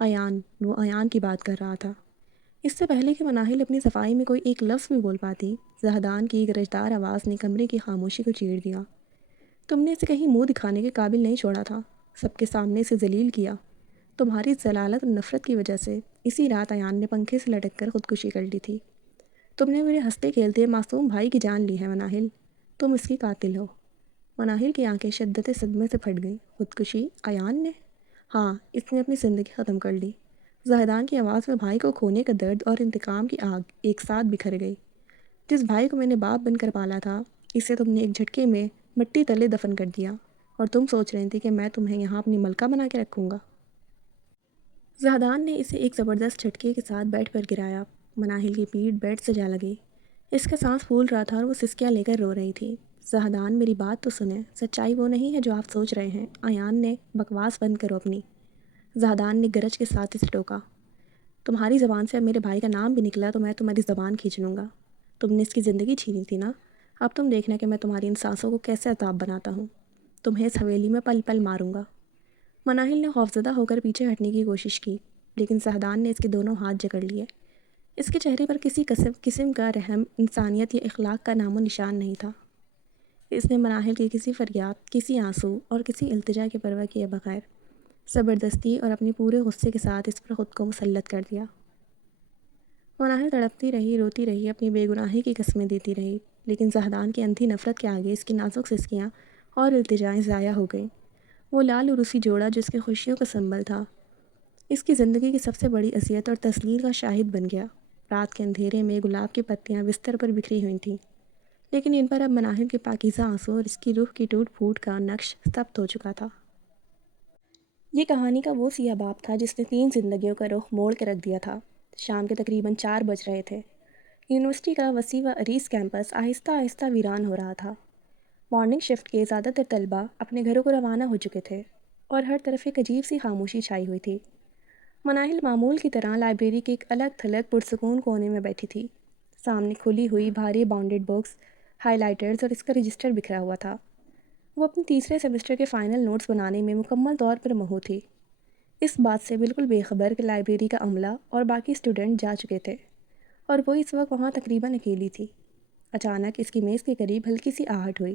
وہ ایان کی بات کر رہا تھا۔ اس سے پہلے کہ مناہل اپنی صفائی میں کوئی ایک لفظ بھی بول پاتی، زہدان کی گرجدار آواز نے کمرے کی خاموشی کو چیر دیا۔ تم نے اسے کہیں منہ دکھانے کے قابل نہیں چھوڑا تھا، سب کے سامنے اسے ذلیل کیا۔ تمہاری ضلالت اور نفرت کی وجہ سے اسی رات ایان نے پنکھے سے لٹک کر خودکشی کر لی تھی۔ تم نے میرے ہنستے کھیلتے معصوم بھائی کی جان لی ہے مناہل، تم اس کی قاتل ہو۔ مناہل کی آنکھیں شدت صدمے سے پھٹ گئیں۔ خودکشی ایان نے؟ ہاں، اس نے اپنی زندگی ختم کر لی۔ زاہدان کی آواز میں بھائی کو کھونے کا درد اور انتقام کی آگ ایک ساتھ بکھر گئی۔ جس بھائی کو میں نے باپ بن کر پالا تھا، اسے تم نے ایک جھٹکے میں مٹی تلے دفن کر دیا، اور تم سوچ رہی تھی کہ میں تمہیں یہاں اپنی ملکہ بنا کے رکھوں گا۔ زاہدان نے اسے ایک زبردست جھٹکے کے ساتھ بیڈ پر گرایا۔ مناہل کی پیٹھ بیڈ سے جا لگی۔ اس کا سانس پھول رہا تھا اور وہ سسکیاں لے کر رو رہی تھی۔ زاہدان، میری بات تو سنیں، سچائی وہ نہیں ہے جو آپ سوچ رہے ہیں۔ ایان نے بکواس بند کرو اپنی۔ زاہدان نے گرج کے ساتھ اسے ٹوکا۔ تمہاری زبان سے اب میرے بھائی کا نام بھی نکلا تو میں تمہاری زبان کھینچ لوں گا۔ تم نے اس کی زندگی چھینی تھی نا، اب تم دیکھنا کہ میں تمہاری ان سانسوں کو کیسے عذاب بناتا ہوں۔ تمہیں اس حویلی میں پل پل ماروں گا۔ مناہل نے خوفزدہ ہو کر پیچھے ہٹنے کی کوشش کی، لیکن زاہدان نے اس کے دونوں ہاتھ جکڑ لیے۔ اس کے چہرے پر کسی قسم کا رحم، انسانیت یا اخلاق کا نام و نشان نہیں تھا۔ اس نے مناہل کی کسی فریاد، کسی آنسو اور کسی التجا کی پرواہ کیے بغیر زبردستی اور اپنے پورے غصے کے ساتھ اس پر خود کو مسلط کر دیا۔ مناہل تڑپتی رہی، روتی رہی، اپنی بے گناہی کی قسمیں دیتی رہی، لیکن زاہدان کی اندھی نفرت کے آگے اس کی نازک سسکیاں اور التجائیں ضائع ہو گئیں۔ وہ لال عروسی جوڑا جو اس کی خوشیوں کا سنبل تھا، اس کی زندگی کی سب سے بڑی اذیت اور تذلیل کا شاہد بن گیا۔ رات کے اندھیرے میں گلاب کی پتیاں بستر پر بکھری ہوئی تھیں، لیکن ان پر اب مناہل کے پاکیزہ آنسو اور اس کی روح کی ٹوٹ پھوٹ کا نقش ثبت ہو چکا تھا۔ یہ کہانی کا وہ سیاہ باب تھا جس نے 3 زندگیوں کا رخ موڑ کے رکھ دیا تھا۔ شام کے تقریباً 4 بج رہے تھے۔ یونیورسٹی کا وسیع و عریض کیمپس آہستہ آہستہ ویران ہو رہا تھا۔ مارننگ شفٹ کے زیادہ تر طلبہ اپنے گھروں کو روانہ ہو چکے تھے، اور ہر طرف ایک عجیب سی خاموشی چھائی ہوئی تھی۔ مناہل معمول کی طرح لائبریری کے ایک الگ تھلگ پرسکون کونے میں بیٹھی تھی۔ سامنے کھلی ہوئی بھاری باؤنڈیڈ بکس، ہائی لائٹرز اور اس کا رجسٹر بکھرا ہوا تھا۔ وہ اپنے تیسرے سیمسٹر کے فائنل نوٹس بنانے میں مکمل طور پر مہو تھی، اس بات سے بالکل بے خبر کہ لائبریری کا عملہ اور باقی اسٹوڈنٹ جا چکے تھے، اور وہ اس وقت وہاں تقریباً اکیلی تھی۔ اچانک اس کی میز کے قریب ہلکی سی آہٹ ہوئی۔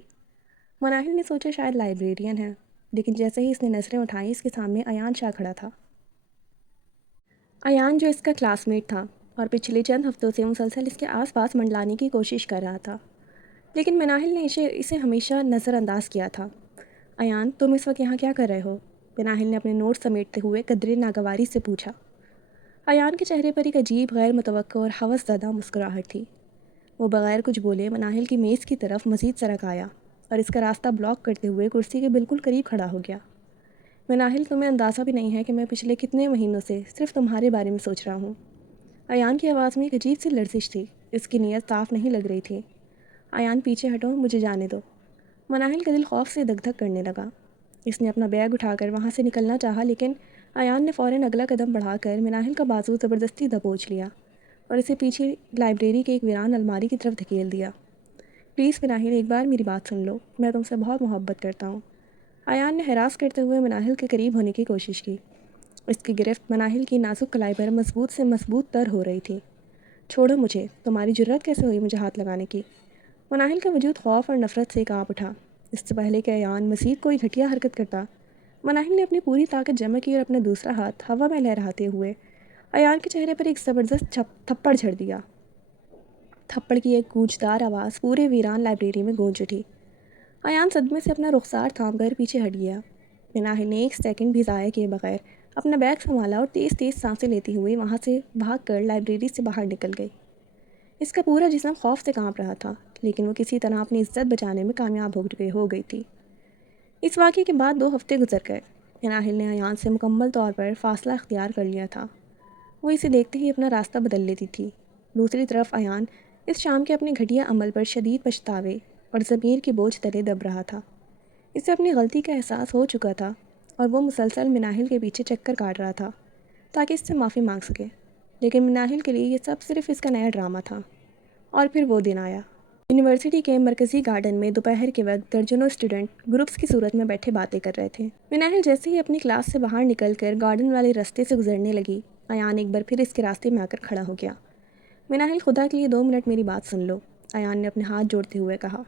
مناہل نے سوچا شاید لائبریرین ہے، لیکن جیسے ہی اس نے نظریں اٹھائیں اس کے سامنے ایان شاہ کھڑا تھا۔ ایان جو اس کا کلاس میٹ تھا اور پچھلے چند ہفتوں سے مسلسل اس کے آس پاس منڈلانے کی کوشش کر رہا تھا، لیکن مناہل نے اسے ہمیشہ نظر انداز کیا تھا۔ ایان، تم اس وقت یہاں کیا کر رہے ہو؟ مناہل نے اپنے نوٹ سمیٹتے ہوئے قدرے ناگواری سے پوچھا۔ ایان کے چہرے پر ایک عجیب، غیر متوقع اور ہوس زدہ مسکراہٹ تھی۔ وہ بغیر کچھ بولے مناہل کی میز کی طرف مزید سرک آیا اور اس کا راستہ بلاک کرتے ہوئے کرسی کے بالکل قریب کھڑا ہو گیا۔ مناہل، تمہیں اندازہ بھی نہیں ہے کہ میں پچھلے کتنے مہینوں سے صرف تمہارے بارے میں سوچ رہا ہوں۔ ایان کی آواز میں ایک عجیب سی لرزش تھی، اس کی نیت صاف نہیں لگ رہی تھی۔ ایان، پیچھے ہٹو، مجھے جانے دو۔ مناہل کا دل خوف سے دھک دھک کرنے لگا۔ اس نے اپنا بیگ اٹھا کر وہاں سے نکلنا چاہا، لیکن ایان نے فوراً اگلا قدم بڑھا کر مناہل کا بازو زبردستی دبوچ لیا اور اسے پیچھے لائبریری کے ایک ویران الماری کی طرف دھکیل دیا۔ پلیز مناہل، ایک بار میری بات سن لو، میں تم سے بہت محبت کرتا ہوں۔ ایان نے ہراس کرتے ہوئے مناہل کے قریب ہونے کی کوشش کی۔ اس کی گرفت مناہل کی نازک کلائی پر مضبوط سے مضبوط تر ہو رہی تھی۔ چھوڑو مجھے، تمہاری جرأت کیسے ہوئی مجھے ہاتھ لگانے کی؟ مناہل کا وجود خوف اور نفرت سے کانپ اٹھا۔ اس سے پہلے کہ ایان مزید کوئی گھٹیا حرکت کرتا، مناہل نے اپنی پوری طاقت جمع کی اور اپنا دوسرا ہاتھ ہوا میں لہراتے ہوئے ایان کے چہرے پر ایک زبردست تھپڑ جھڑ دیا۔ تھپڑ کی ایک گونجدار آواز پورے ویران لائبریری میں گونج اٹھی۔ ایان صدمے سے اپنا رخسار تھام کر پیچھے ہٹ گیا۔ مناہل نے ایک سیکنڈ بھی ضائع کیے بغیر اپنا بیگ سنبھالا اور تیز تیز سانسیں لیتی ہوئی وہاں سے بھاگ کر لائبریری سے باہر نکل گئی۔ اس کا پورا جسم خوف سے کانپ رہا تھا، لیکن وہ کسی طرح اپنی عزت بچانے میں کامیاب ہو گئی تھی۔ اس واقعے کے بعد 2 ہفتے گزر گئے۔ مناہل نے ایان سے مکمل طور پر فاصلہ اختیار کر لیا تھا۔ وہ اسے دیکھتے ہی اپنا راستہ بدل لیتی تھی۔ دوسری طرف ایان اس شام کے اپنے گھٹیا عمل پر شدید پچھتاوے اور ضمیر کی بوجھ تلے دب رہا تھا۔ اسے اپنی غلطی کا احساس ہو چکا تھا اور وہ مسلسل مناہل کے پیچھے چکر کاٹ رہا تھا تاکہ اس سے معافی مانگ سکے، لیکن مناہل کے لیے یہ سب صرف اس کا نیا ڈرامہ تھا۔ اور پھر وہ دن آیا۔ یونیورسٹی کے مرکزی گارڈن میں دوپہر کے وقت درجنوں اسٹوڈنٹ گروپس کی صورت میں بیٹھے باتیں کر رہے تھے۔ مناہل جیسے ہی اپنی کلاس سے باہر نکل کر گارڈن والے راستے سے گزرنے لگی، ایان ایک بار پھر اس کے راستے میں آ کر کھڑا ہو گیا۔ مناہل، خدا کے لیے 2 منٹ میری بات سن لو، ایان نے اپنے ہاتھ جوڑتے ہوئے کہا۔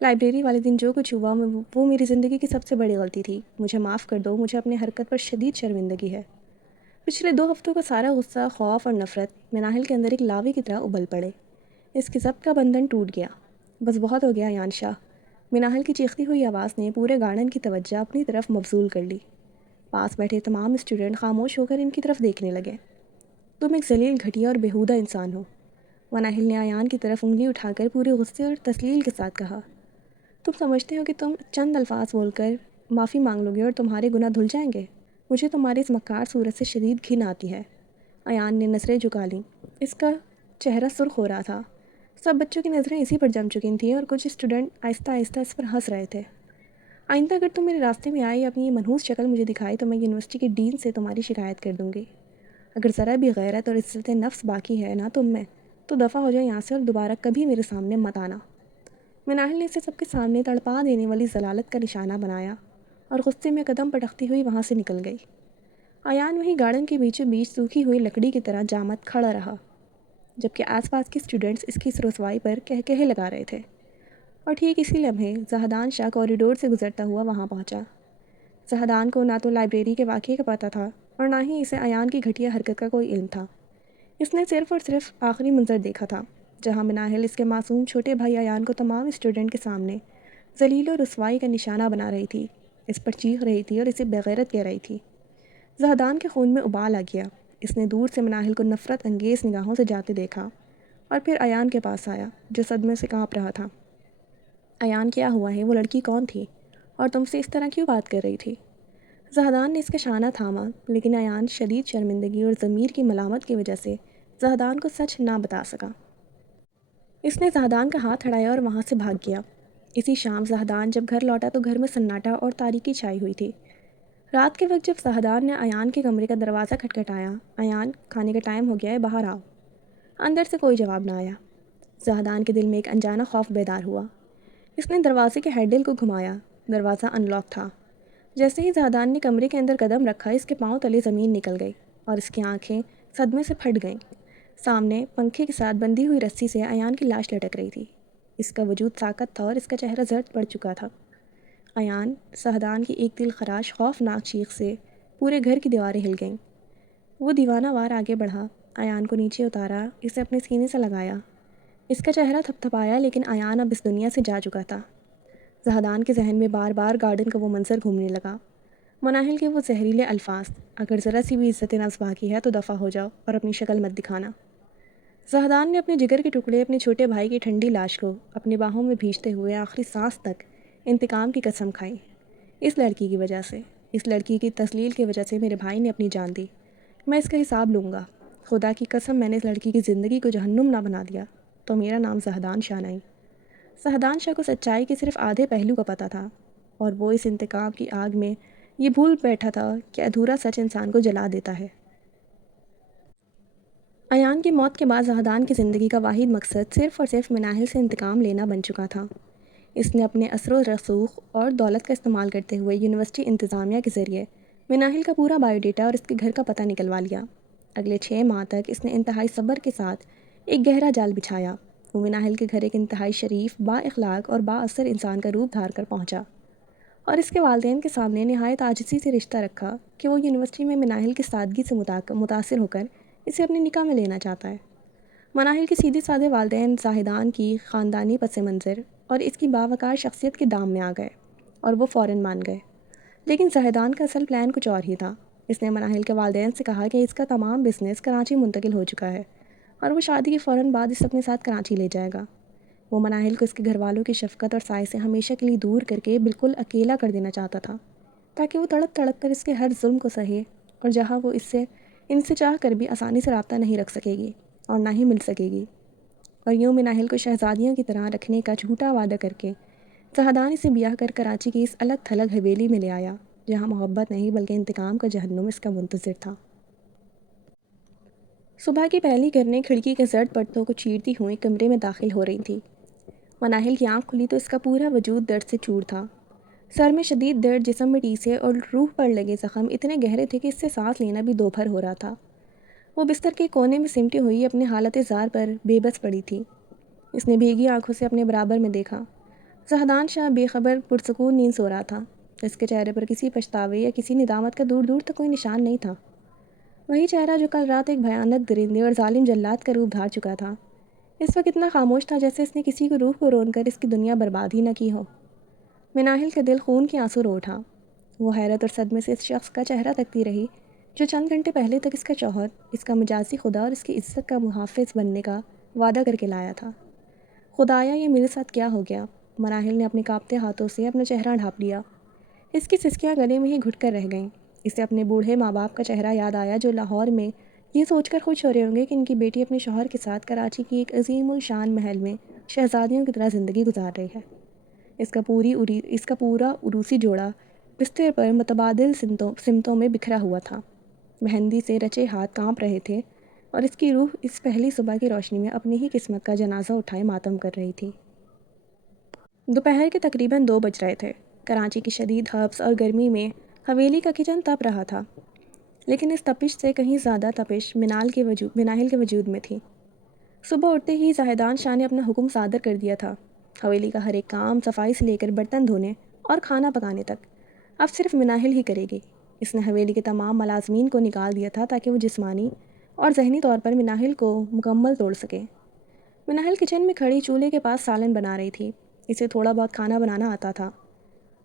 لائبریری والے دن جو کچھ ہوا وہ میری زندگی کی سب سے بڑی غلطی تھی، مجھے معاف کر دو، مجھے اپنی حرکت پر شدید شرمندگی ہے۔ پچھلے 2 ہفتوں کا سارا غصہ، خوف اور نفرت مناہل کے اندر ایک لاوے کی طرح ابل پڑے۔ اس کے ضبط کا بندھن ٹوٹ گیا۔ بس بہت ہو گیا ایان شاہ، مناہل کی چیختی ہوئی آواز نے پورے گارڈن کی توجہ اپنی طرف مبذول کر لی۔ پاس بیٹھے تمام اسٹوڈنٹ خاموش ہو کر ان کی طرف دیکھنے لگے۔ تم ایک ذلیل، گھٹیا اور بیہودہ انسان ہو، مناہل نے ایان کی طرف انگلی اٹھا کر پورے غصے اور تسلیل کے ساتھ کہا۔ تم سمجھتے ہو کہ تم چند الفاظ بول کر معافی مانگ لو گے اور تمہارے گناہ دھل جائیں گے؟ مجھے تمہاری اس مکار صورت سے شدید گھن آتی ہے۔ ایان نے نظریں جھکا لیں، اس کا چہرہ سرخ ہو رہا تھا۔ سب بچوں کی نظریں اسی پر جم چکی تھیں اور کچھ اسٹوڈنٹ آہستہ آہستہ اس پر ہنس رہے تھے۔ آئندہ اگر تم میرے راستے میں آئی اپنی یہ منحوس شکل مجھے دکھائی تو میں یونیورسٹی کے ڈین سے تمہاری شکایت کر دوں گی۔ اگر ذرا بھی غیرت اور عزت نفس باقی ہے نا تم میں، تو دفع ہو جائے یہاں سے اور دوبارہ کبھی میرے سامنے مت آنا۔ مناہل نے اسے سب کے سامنے تڑپا دینے والی ذلالت کا نشانہ بنایا اور غصے میں قدم پٹکتی ہوئی وہاں سے نکل گئی۔ ایان وہیں گارڈن کے بیچوں بیچ سوکھی ہوئی لکڑی کی طرح جامد کھڑا رہا، جبکہ آس پاس کے اسٹوڈنٹس اس کی رسوائی پر کہے لگا رہے تھے۔ اور ٹھیک اسی لمحے زاہدان شاہ کوریڈور سے گزرتا ہوا وہاں پہنچا۔ زاہدان کو نہ تو لائبریری کے واقعے کا پتہ تھا اور نہ ہی اسے ایان کی گھٹیا حرکت کا کوئی علم تھا۔ اس نے صرف اور صرف آخری منظر دیکھا تھا، جہاں مناہل اس کے معصوم چھوٹے بھائی ایان کو تمام اسٹوڈنٹ کے سامنے ذلیل و رسوائی کا نشانہ بنا رہی تھی، اس پر چیخ رہی تھی اور اسے بغیرت کہہ رہی تھی۔ زاہدان کے خون میں ابال آ گیا۔ اس نے دور سے مناہل کو نفرت انگیز نگاہوں سے جاتے دیکھا اور پھر ایان کے پاس آیا، جو صدمے سے کانپ رہا تھا۔ ایان، کیا ہوا ہے؟ وہ لڑکی کون تھی اور تم سے اس طرح کیوں بات کر رہی تھی؟ زاہدان نے اس کا شانہ تھاما، لیکن ایان شدید شرمندگی اور ضمیر کی ملامت کی وجہ سے زاہدان کو سچ نہ بتا سکا۔ اس نے زاہدان کا ہاتھ اڑایا اور وہاں سے بھاگ گیا۔ اسی شام زاہدان جب گھر لوٹا تو گھر میں سناٹا اور تاریکی چھائی ہوئی تھی۔ رات کے وقت جب زاہدان نے ایان کے کمرے کا دروازہ کھٹکھٹایا، ایان، کھانے کا ٹائم ہو گیا ہے، باہر آؤ۔ اندر سے کوئی جواب نہ آیا۔ زاہدان کے دل میں ایک انجانا خوف بیدار ہوا۔ اس نے دروازے کے ہینڈل کو گھمایا، دروازہ ان لاک تھا۔ جیسے ہی زاہدان نے کمرے کے اندر قدم رکھا، اس کے پاؤں تلے زمین نکل گئی اور اس کی آنکھیں صدمے سے پھٹ گئیں۔ سامنے پنکھے کے ساتھ بندھی ہوئی رسی سے ایان کی لاش لٹک رہی تھی۔ اس کا وجود ساکت تھا اور اس کا چہرہ زرد پڑ چکا تھا۔ ایان، زاہدان کی ایک دل خراش خوفناک چیخ سے پورے گھر کی دیواریں ہل گئیں۔ وہ دیوانہ وار آگے بڑھا، ایان کو نیچے اتارا، اسے اپنے سینے سے لگایا۔ اس کا چہرہ تھپ تھپایا، لیکن ایان اب اس دنیا سے جا چکا تھا۔ زاہدان کے ذہن میں بار بار گارڈن کا وہ منظر گھومنے لگا، مناہل کے وہ زہریلے الفاظ، اگر ذرا سی بھی عزت نفس باقی ہے تو دفع ہو جاؤ اور اپنی شکل مت دکھانا۔ زاہدان نے اپنے جگر کے ٹکڑے، اپنے چھوٹے بھائی کی ٹھنڈی لاش کو اپنی باہوں میں بھیجتے ہوئے آخری سانس تک انتقام کی قسم کھائی۔ اس لڑکی کی وجہ سے، اس لڑکی کی تسلیل کی وجہ سے میرے بھائی نے اپنی جان دی۔ میں اس کا حساب لوں گا۔ خدا کی قسم، میں نے اس لڑکی کی زندگی کو جہنم نہ بنا دیا تو میرا نام زاہدان شاہ نہیں۔ زاہدان شاہ کو سچائی کے صرف آدھے پہلو کا پتہ تھا اور وہ اس انتقام کی آگ میں یہ بھول بیٹھا تھا کہ ادھورا سچ انسان کو جلا دیتا ہے۔ ایان کی موت کے بعد زاہدان کی زندگی کا واحد مقصد صرف اور صرف مناہل سے انتقام لینا بن چکا تھا۔ اس نے اپنے اثر و رسوخ اور دولت کا استعمال کرتے ہوئے یونیورسٹی انتظامیہ کے ذریعے مناہل کا پورا بایو ڈیٹا اور اس کے گھر کا پتہ نکلوا لیا۔ اگلے 6 ماہ تک اس نے انتہائی صبر کے ساتھ ایک گہرا جال بچھایا۔ وہ مناہل کے گھر ایک انتہائی شریف، با اخلاق اور با اثر انسان کا روپ دھار کر پہنچا اور اس کے والدین کے سامنے نہایت عاجزی سے رشتہ رکھا کہ وہ یونیورسٹی میں مناہل کی سادگی سے متاثر ہو کر اسے اپنے نکاح میں لینا چاہتا ہے۔ مناہل کے سیدھے سادے والدین زاہدان کی خاندانی پس منظر اور اس کی باوقار شخصیت کے دام میں آ گئے اور وہ فوراً مان گئے۔ لیکن زاہدان کا اصل پلان کچھ اور ہی تھا۔ اس نے مناہل کے والدین سے کہا کہ اس کا تمام بزنس کراچی منتقل ہو چکا ہے اور وہ شادی کے فوراً بعد اسے اپنے ساتھ کراچی لے جائے گا۔ وہ مناہل کو اس کے گھر والوں کی شفقت اور سائے سے ہمیشہ کے لیے دور کر کے بالکل اکیلا کر دینا چاہتا تھا، تاکہ وہ تڑپ تڑپ کر اس کے ہر ظلم کو سہے اور جہاں وہ ان سے چاہ کر بھی آسانی سے رابطہ نہیں رکھ سکے گی اور نہ ہی مل سکے گی۔ اور یوں مناہل کو شہزادیوں کی طرح رکھنے کا جھوٹا وعدہ کر کے زاہدان اسے بیاہ کر کراچی کی اس الگ تھلگ حویلی میں لے آیا، جہاں محبت نہیں بلکہ انتقام کا جہنم اس کا منتظر تھا۔ صبح کی پہلی کرنیں کھڑکی کے زرد پردوں کو چیرتی ہوئی کمرے میں داخل ہو رہی تھیں۔ مناہل کی آنکھ کھلی تو اس کا پورا وجود درد سے چور تھا۔ سر میں شدید درد، جسم میں ٹیسے اور روح پر لگے زخم اتنے گہرے تھے کہ اس سے سانس لینا بھی دوپہر ہو رہا تھا۔ وہ بستر کے کونے میں سمٹی ہوئی اپنے حالت زار پر بے بس پڑی تھی۔ اس نے بھیگی آنکھوں سے اپنے برابر میں دیکھا۔ زاہدان شاہ بے خبر پرسکون نیند سو رہا تھا۔ اس کے چہرے پر کسی پچھتاوے یا کسی ندامت کا دور دور تک کوئی نشان نہیں تھا۔ وہی چہرہ جو کل رات ایک بھیانک درندے اور ظالم جلاد کا روپ دھار چکا تھا، اس وقت اتنا خاموش تھا جیسے اس نے کسی کو روح کو رون کر اس کی دنیا برباد ہی نہ کی ہو۔ مناہل کا دل خون کے آنسو رو اٹھا۔ وہ حیرت اور صدمے سے اس شخص کا چہرہ تکتی رہی جو چند گھنٹے پہلے تک اس کا شوہر، اس کا مجازی خدا اور اس کی عزت کا محافظ بننے کا وعدہ کر کے لایا تھا۔ خدایا، یہ میرے ساتھ کیا ہو گیا؟ مناہل نے اپنے کانپتے ہاتھوں سے اپنا چہرہ ڈھانپ لیا۔ اس کی سسکیاں گلے میں ہی گھٹ کر رہ گئیں۔ اسے اپنے بوڑھے ماں باپ کا چہرہ یاد آیا جو لاہور میں یہ سوچ کر خوش ہو رہے ہوں گے کہ ان کی بیٹی اپنے شوہر کے ساتھ کراچی کی ایک عظیم الشان محل میں شہزادیوں کی طرح زندگی گزار رہی ہے۔ اس کا پورا عروسی جوڑا بستر پر متبادل سمتوں میں بکھرا ہوا تھا۔ مہندی سے رچے ہاتھ کانپ رہے تھے اور اس کی روح اس پہلی صبح کی روشنی میں اپنی ہی قسمت کا جنازہ اٹھائے ماتم کر رہی تھی۔ دوپہر کے تقریباً 2 بج رہے تھے۔ کراچی کی شدید ہبس اور گرمی میں حویلی کا کچن تپ رہا تھا، لیکن اس تپش سے کہیں زیادہ تپش مناہل کے وجود میں تھی۔ صبح اٹھتے ہی زاہدان شاہ نے اپنا حکم صادر کر دیا تھا۔ حویلی کا ہر ایک کام، صفائی سے لے کر برتن دھونے اور کھانا پکانے تک، اب صرف مناہل ہی کرے گی۔ اس نے حویلی کے تمام ملازمین کو نکال دیا تھا تاکہ وہ جسمانی اور ذہنی طور پر مناہل کو مکمل توڑ سکے۔ مناہل کچن میں کھڑی چولہے کے پاس سالن بنا رہی تھی۔ اسے تھوڑا بہت کھانا بنانا آتا تھا۔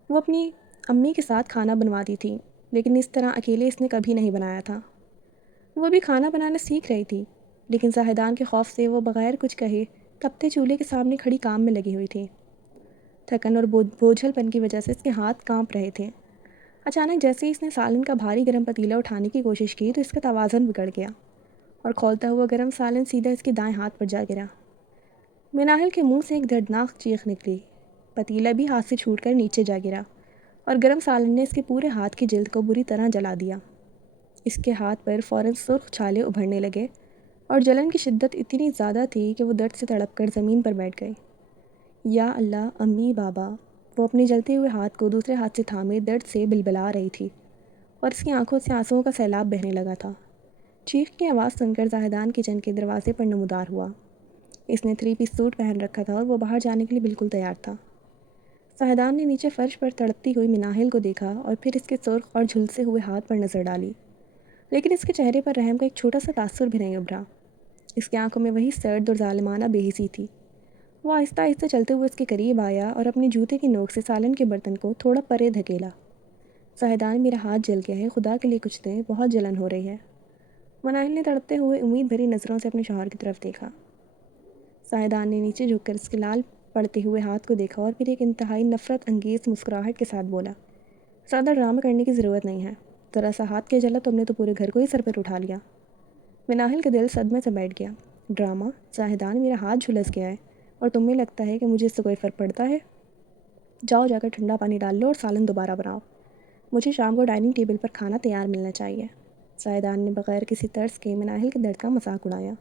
وہ اپنی امی کے ساتھ کھانا بنواتی تھی، لیکن اس طرح اکیلے اس نے کبھی نہیں بنایا تھا۔ وہ بھی کھانا بنانا سیکھ رہی تھی، لیکن زاہدان کے خوف سے وہ بغیر کچھ کہے تپتے چولہے کے سامنے کھڑی کام میں لگی ہوئی تھی۔ تھکن اور بوجھل پن کی وجہ سے اس کے ہاتھ کانپ رہے تھے۔ اچانک جیسے ہی اس نے سالن کا بھاری گرم پتیلا اٹھانے کی کوشش کی تو اس کا توازن بگڑ گیا اور کھولتا ہوا گرم سالن سیدھا اس کے دائیں ہاتھ پر جا گرا۔ مناہل کے منہ سے ایک دردناک چیخ نکلی۔ پتیلا بھی ہاتھ سے چھوٹ کر نیچے جا گرا اور گرم سالن نے اس کے پورے ہاتھ کی جلد کو بری طرح جلا دیا۔ اس کے ہاتھ پر فوراً سرخ چھالے ابھرنے لگے اور جلن کی شدت اتنی زیادہ تھی کہ وہ درد سے تڑپ کر زمین پر بیٹھ گئی۔ یا اللہ، امی، بابا! وہ اپنے جلتے ہوئے ہاتھ کو دوسرے ہاتھ سے تھامے درد سے بلبلا رہی تھی اور اس کی آنکھوں سے آنسوؤں کا سیلاب بہنے لگا تھا۔ چیخ کی آواز سن کر زاہدان کچن کے دروازے پر نمودار ہوا۔ اس نے 3 پیس سوٹ پہن رکھا تھا اور وہ باہر جانے کے لیے بالکل تیار تھا۔ زاہدان نے نیچے فرش پر تڑپتی ہوئی مناہل کو دیکھا اور پھر اس کے سرخ اور جھلسے ہوئے ہاتھ پر نظر ڈالی، لیکن اس کے چہرے پر رحم کا ایک چھوٹا سا تاثر بھی نہیں ابھرا۔ اس کی آنکھوں میں وہی سرد اور ظالمانہ بے حسی تھی۔ وہ آہستہ آہستہ چلتے ہوئے اس کے قریب آیا اور اپنے جوتے کی نوک سے سالن کے برتن کو تھوڑا پرے دھکیلا۔ زاہدان، میرا ہاتھ جل گیا ہے، خدا کے لیے کچھ دیں، بہت جلن ہو رہی ہے۔ مناہل نے تڑپتے ہوئے امید بھری نظروں سے اپنے شوہر کی طرف دیکھا۔ زاہدان نے نیچے جھک کر اس کے لال پڑتے ہوئے ہاتھ کو دیکھا اور پھر ایک انتہائی نفرت انگیز مسکراہٹ کے ساتھ بولا، زیادہ ڈرامہ کرنے کی ضرورت نہیں ہے، ذرا سا ہاتھ کیا جلا تم نے تو پورے گھر کو ہی سر پر اٹھا لیا۔ مناہل کا دل صدمے سے بیٹھ گیا۔ ڈرامہ؟ زاہدان، میرا ہاتھ جھلس گیا ہے اور تمہیں لگتا ہے کہ مجھے اس سے کوئی فرق پڑتا ہے؟ جاؤ جا کر ٹھنڈا پانی ڈال لو اور سالن دوبارہ بناؤ۔ مجھے شام کو ڈائننگ ٹیبل پر کھانا تیار ملنا چاہیے۔ زاہدان نے بغیر کسی طرز کے مناہل کے درد کا مذاق اڑایا،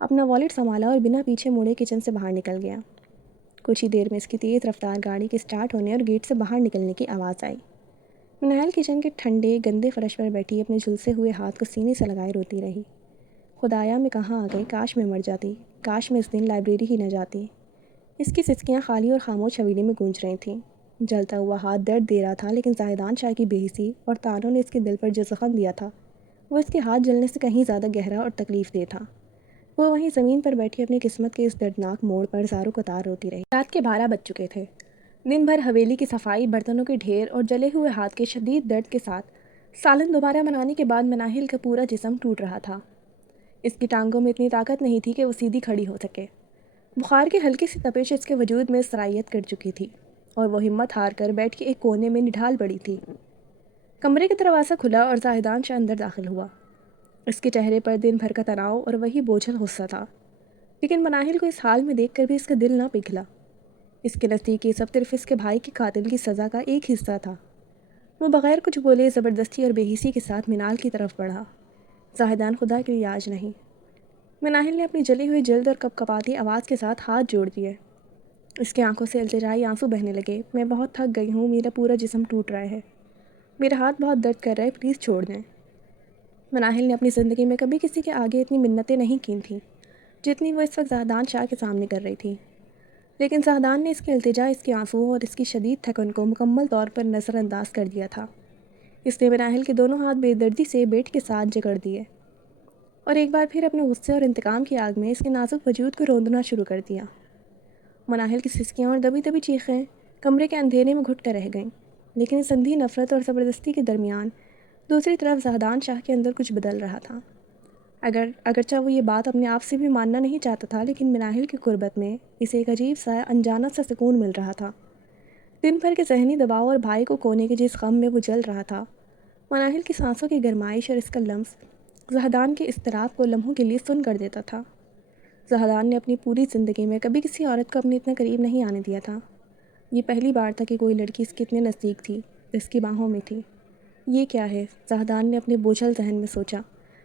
اپنا والیٹ سنبھالا اور بنا پیچھے مڑے کچن سے باہر نکل گیا۔ کچھ ہی دیر میں اس کی تیز رفتار گاڑی کے اسٹارٹ ہونے اور گیٹ سے باہر نکلنے کی آواز آئی۔ مناہل کچن کے ٹھنڈے گندے فرش پر بیٹھی اپنے جھلسے ہوئے ہاتھ کو سینے سے لگائے روتی رہی۔ خدایا، میں کہاں آ گئی، کاش میں مر جاتی، کاش میں اس دن لائبریری ہی نہ جاتی۔ اس کی سسکیاں خالی اور خاموش حویلی میں گونج رہی تھیں۔ جلتا ہوا ہاتھ درد دے رہا تھا، لیکن زاہدان شاہ کی بے حسی اور تانوں نے اس کے دل پر جو زخم دیا تھا وہ اس کے ہاتھ جلنے سے کہیں زیادہ گہرا اور تکلیف دہ تھا۔ وہ وہیں زمین پر بیٹھی اپنی قسمت کے اس دردناک موڑ پر زاروں قطار روتی رہی۔ رات کے 12 بج چکے تھے۔ دن بھر حویلی کی صفائی، برتنوں کے ڈھیر اور جلے ہوئے ہاتھ کے شدید درد کے ساتھ سالن دوبارہ بنانے کے بعد مناہل کا پورا جسم ٹوٹ رہا تھا۔ اس کی ٹانگوں میں اتنی طاقت نہیں تھی کہ وہ سیدھی کھڑی ہو سکے۔ بخار کی ہلکی سی تپش اس کے وجود میں سرایت کر چکی تھی اور وہ ہمت ہار کر بیٹھ کے ایک کونے میں نڈھال پڑی تھی۔ کمرے کا دروازہ کھلا اور زاہدان شاہ اندر داخل ہوا۔ اس کے چہرے پر دن بھر کا تناؤ اور وہی بوجھل غصہ تھا، لیکن مناہل کو اس حال میں دیکھ کر بھی اس کا دل نہ پگھلا۔ اس کے نزدیک یہ سب صرف اس کے بھائی کے قاتل کی سزا کا ایک حصہ تھا۔ وہ بغیر کچھ بولے زبردستی اور بے حسی کے ساتھ منال کی طرف بڑھا۔ زاہدان، خدا کے لیے آج نہیں۔ مناہل نے اپنی جلی ہوئی جلد اور کپکپاتی آواز کے ساتھ ہاتھ جوڑ دیے۔ اس کی آنکھوں سے التجائی آنسو بہنے لگے۔ میں بہت تھک گئی ہوں، میرا پورا جسم ٹوٹ رہا ہے، میرا ہاتھ بہت درد کر رہا ہے، پلیز چھوڑ دیں۔ مناہل نے اپنی زندگی میں کبھی کسی کے آگے اتنی منتیں نہیں کی تھیں جتنی وہ اس وقت زاہدان شاہ کے سامنے کر رہی تھی، لیکن زاہدان نے اس کی التجا، اس کے آنسوؤں اور اس کی شدید تھکن کو مکمل طور پر نظر انداز کر دیا تھا۔ اس نے مناہل کے دونوں ہاتھ بے دردی سے بیٹ کے ساتھ جکڑ دیے اور ایک بار پھر اپنے غصے اور انتقام کی آگ میں اس کے نازک وجود کو روندنا شروع کر دیا۔ مناہل کی سسکیاں اور دبی دبی چیخیں کمرے کے اندھیرے میں گھٹ کر رہ گئیں، لیکن اس اندھی نفرت اور زبردستی کے درمیان دوسری طرف زاہدان شاہ کے اندر کچھ بدل رہا تھا۔ اگرچہ وہ یہ بات اپنے آپ سے بھی ماننا نہیں چاہتا تھا، لیکن مناہل کی قربت میں اسے ایک عجیب سا انجانا سا سکون مل رہا تھا۔ دن بھر کے ذہنی دباؤ اور بھائی کو کھونے کے جس غم میں وہ جل رہا تھا، مناہل کی سانسوں کی گرمائش اور اس کا لمس زاہدان کے اضطراب کو لمحوں کے لیے سن کر دیتا تھا۔ زاہدان نے اپنی پوری زندگی میں کبھی کسی عورت کو اپنے اتنا قریب نہیں آنے دیا تھا۔ یہ پہلی بار تھا کہ کوئی لڑکی اس کے اتنے نزدیک تھی، اس کی باہوں میں تھی۔ یہ کیا ہے؟ زاہدان نے اپنے بوجھل ذہن میں سوچا۔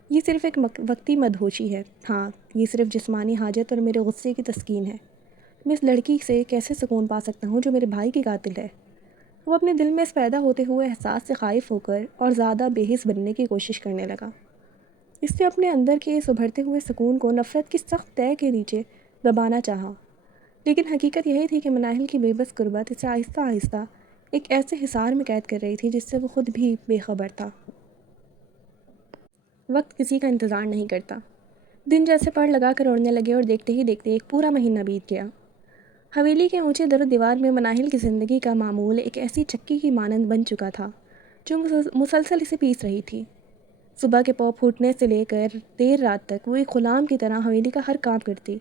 یہ صرف ایک وقتی مدہوشی ہے، ہاں یہ صرف جسمانی حاجت اور میرے غصے کی تسکین ہے۔ میں اس لڑکی سے کیسے سکون پا سکتا ہوں جو میرے بھائی کی قاتل ہے؟ وہ اپنے دل میں اس پیدا ہوتے ہوئے احساس سے خائف ہو کر اور زیادہ بے حس بننے کی کوشش کرنے لگا۔ اس نے اپنے اندر کے اس ابھرتے ہوئے سکون کو نفرت کی سخت طے کے نیچے دبانا چاہا، لیکن حقیقت یہی تھی کہ مناہل کی بے بس قربت اسے آہستہ آہستہ ایک ایسے حصار میں قید کر رہی تھی جس سے وہ خود بھی بے خبر تھا۔ وقت کسی کا انتظار نہیں کرتا۔ دن جیسے پڑ لگا کر اڑنے لگے اور دیکھتے ہی دیکھتے ایک پورا مہینہ بیت گیا۔ حویلی کے اونچے در و دیوار میں مناہل کی زندگی کا معمول ایک ایسی چکی کی مانند بن چکا تھا جو مسلسل اسے پیس رہی تھی۔ صبح کے پاؤں پھوٹنے سے لے کر دیر رات تک وہ ایک غلام کی طرح حویلی کا ہر کام کرتی،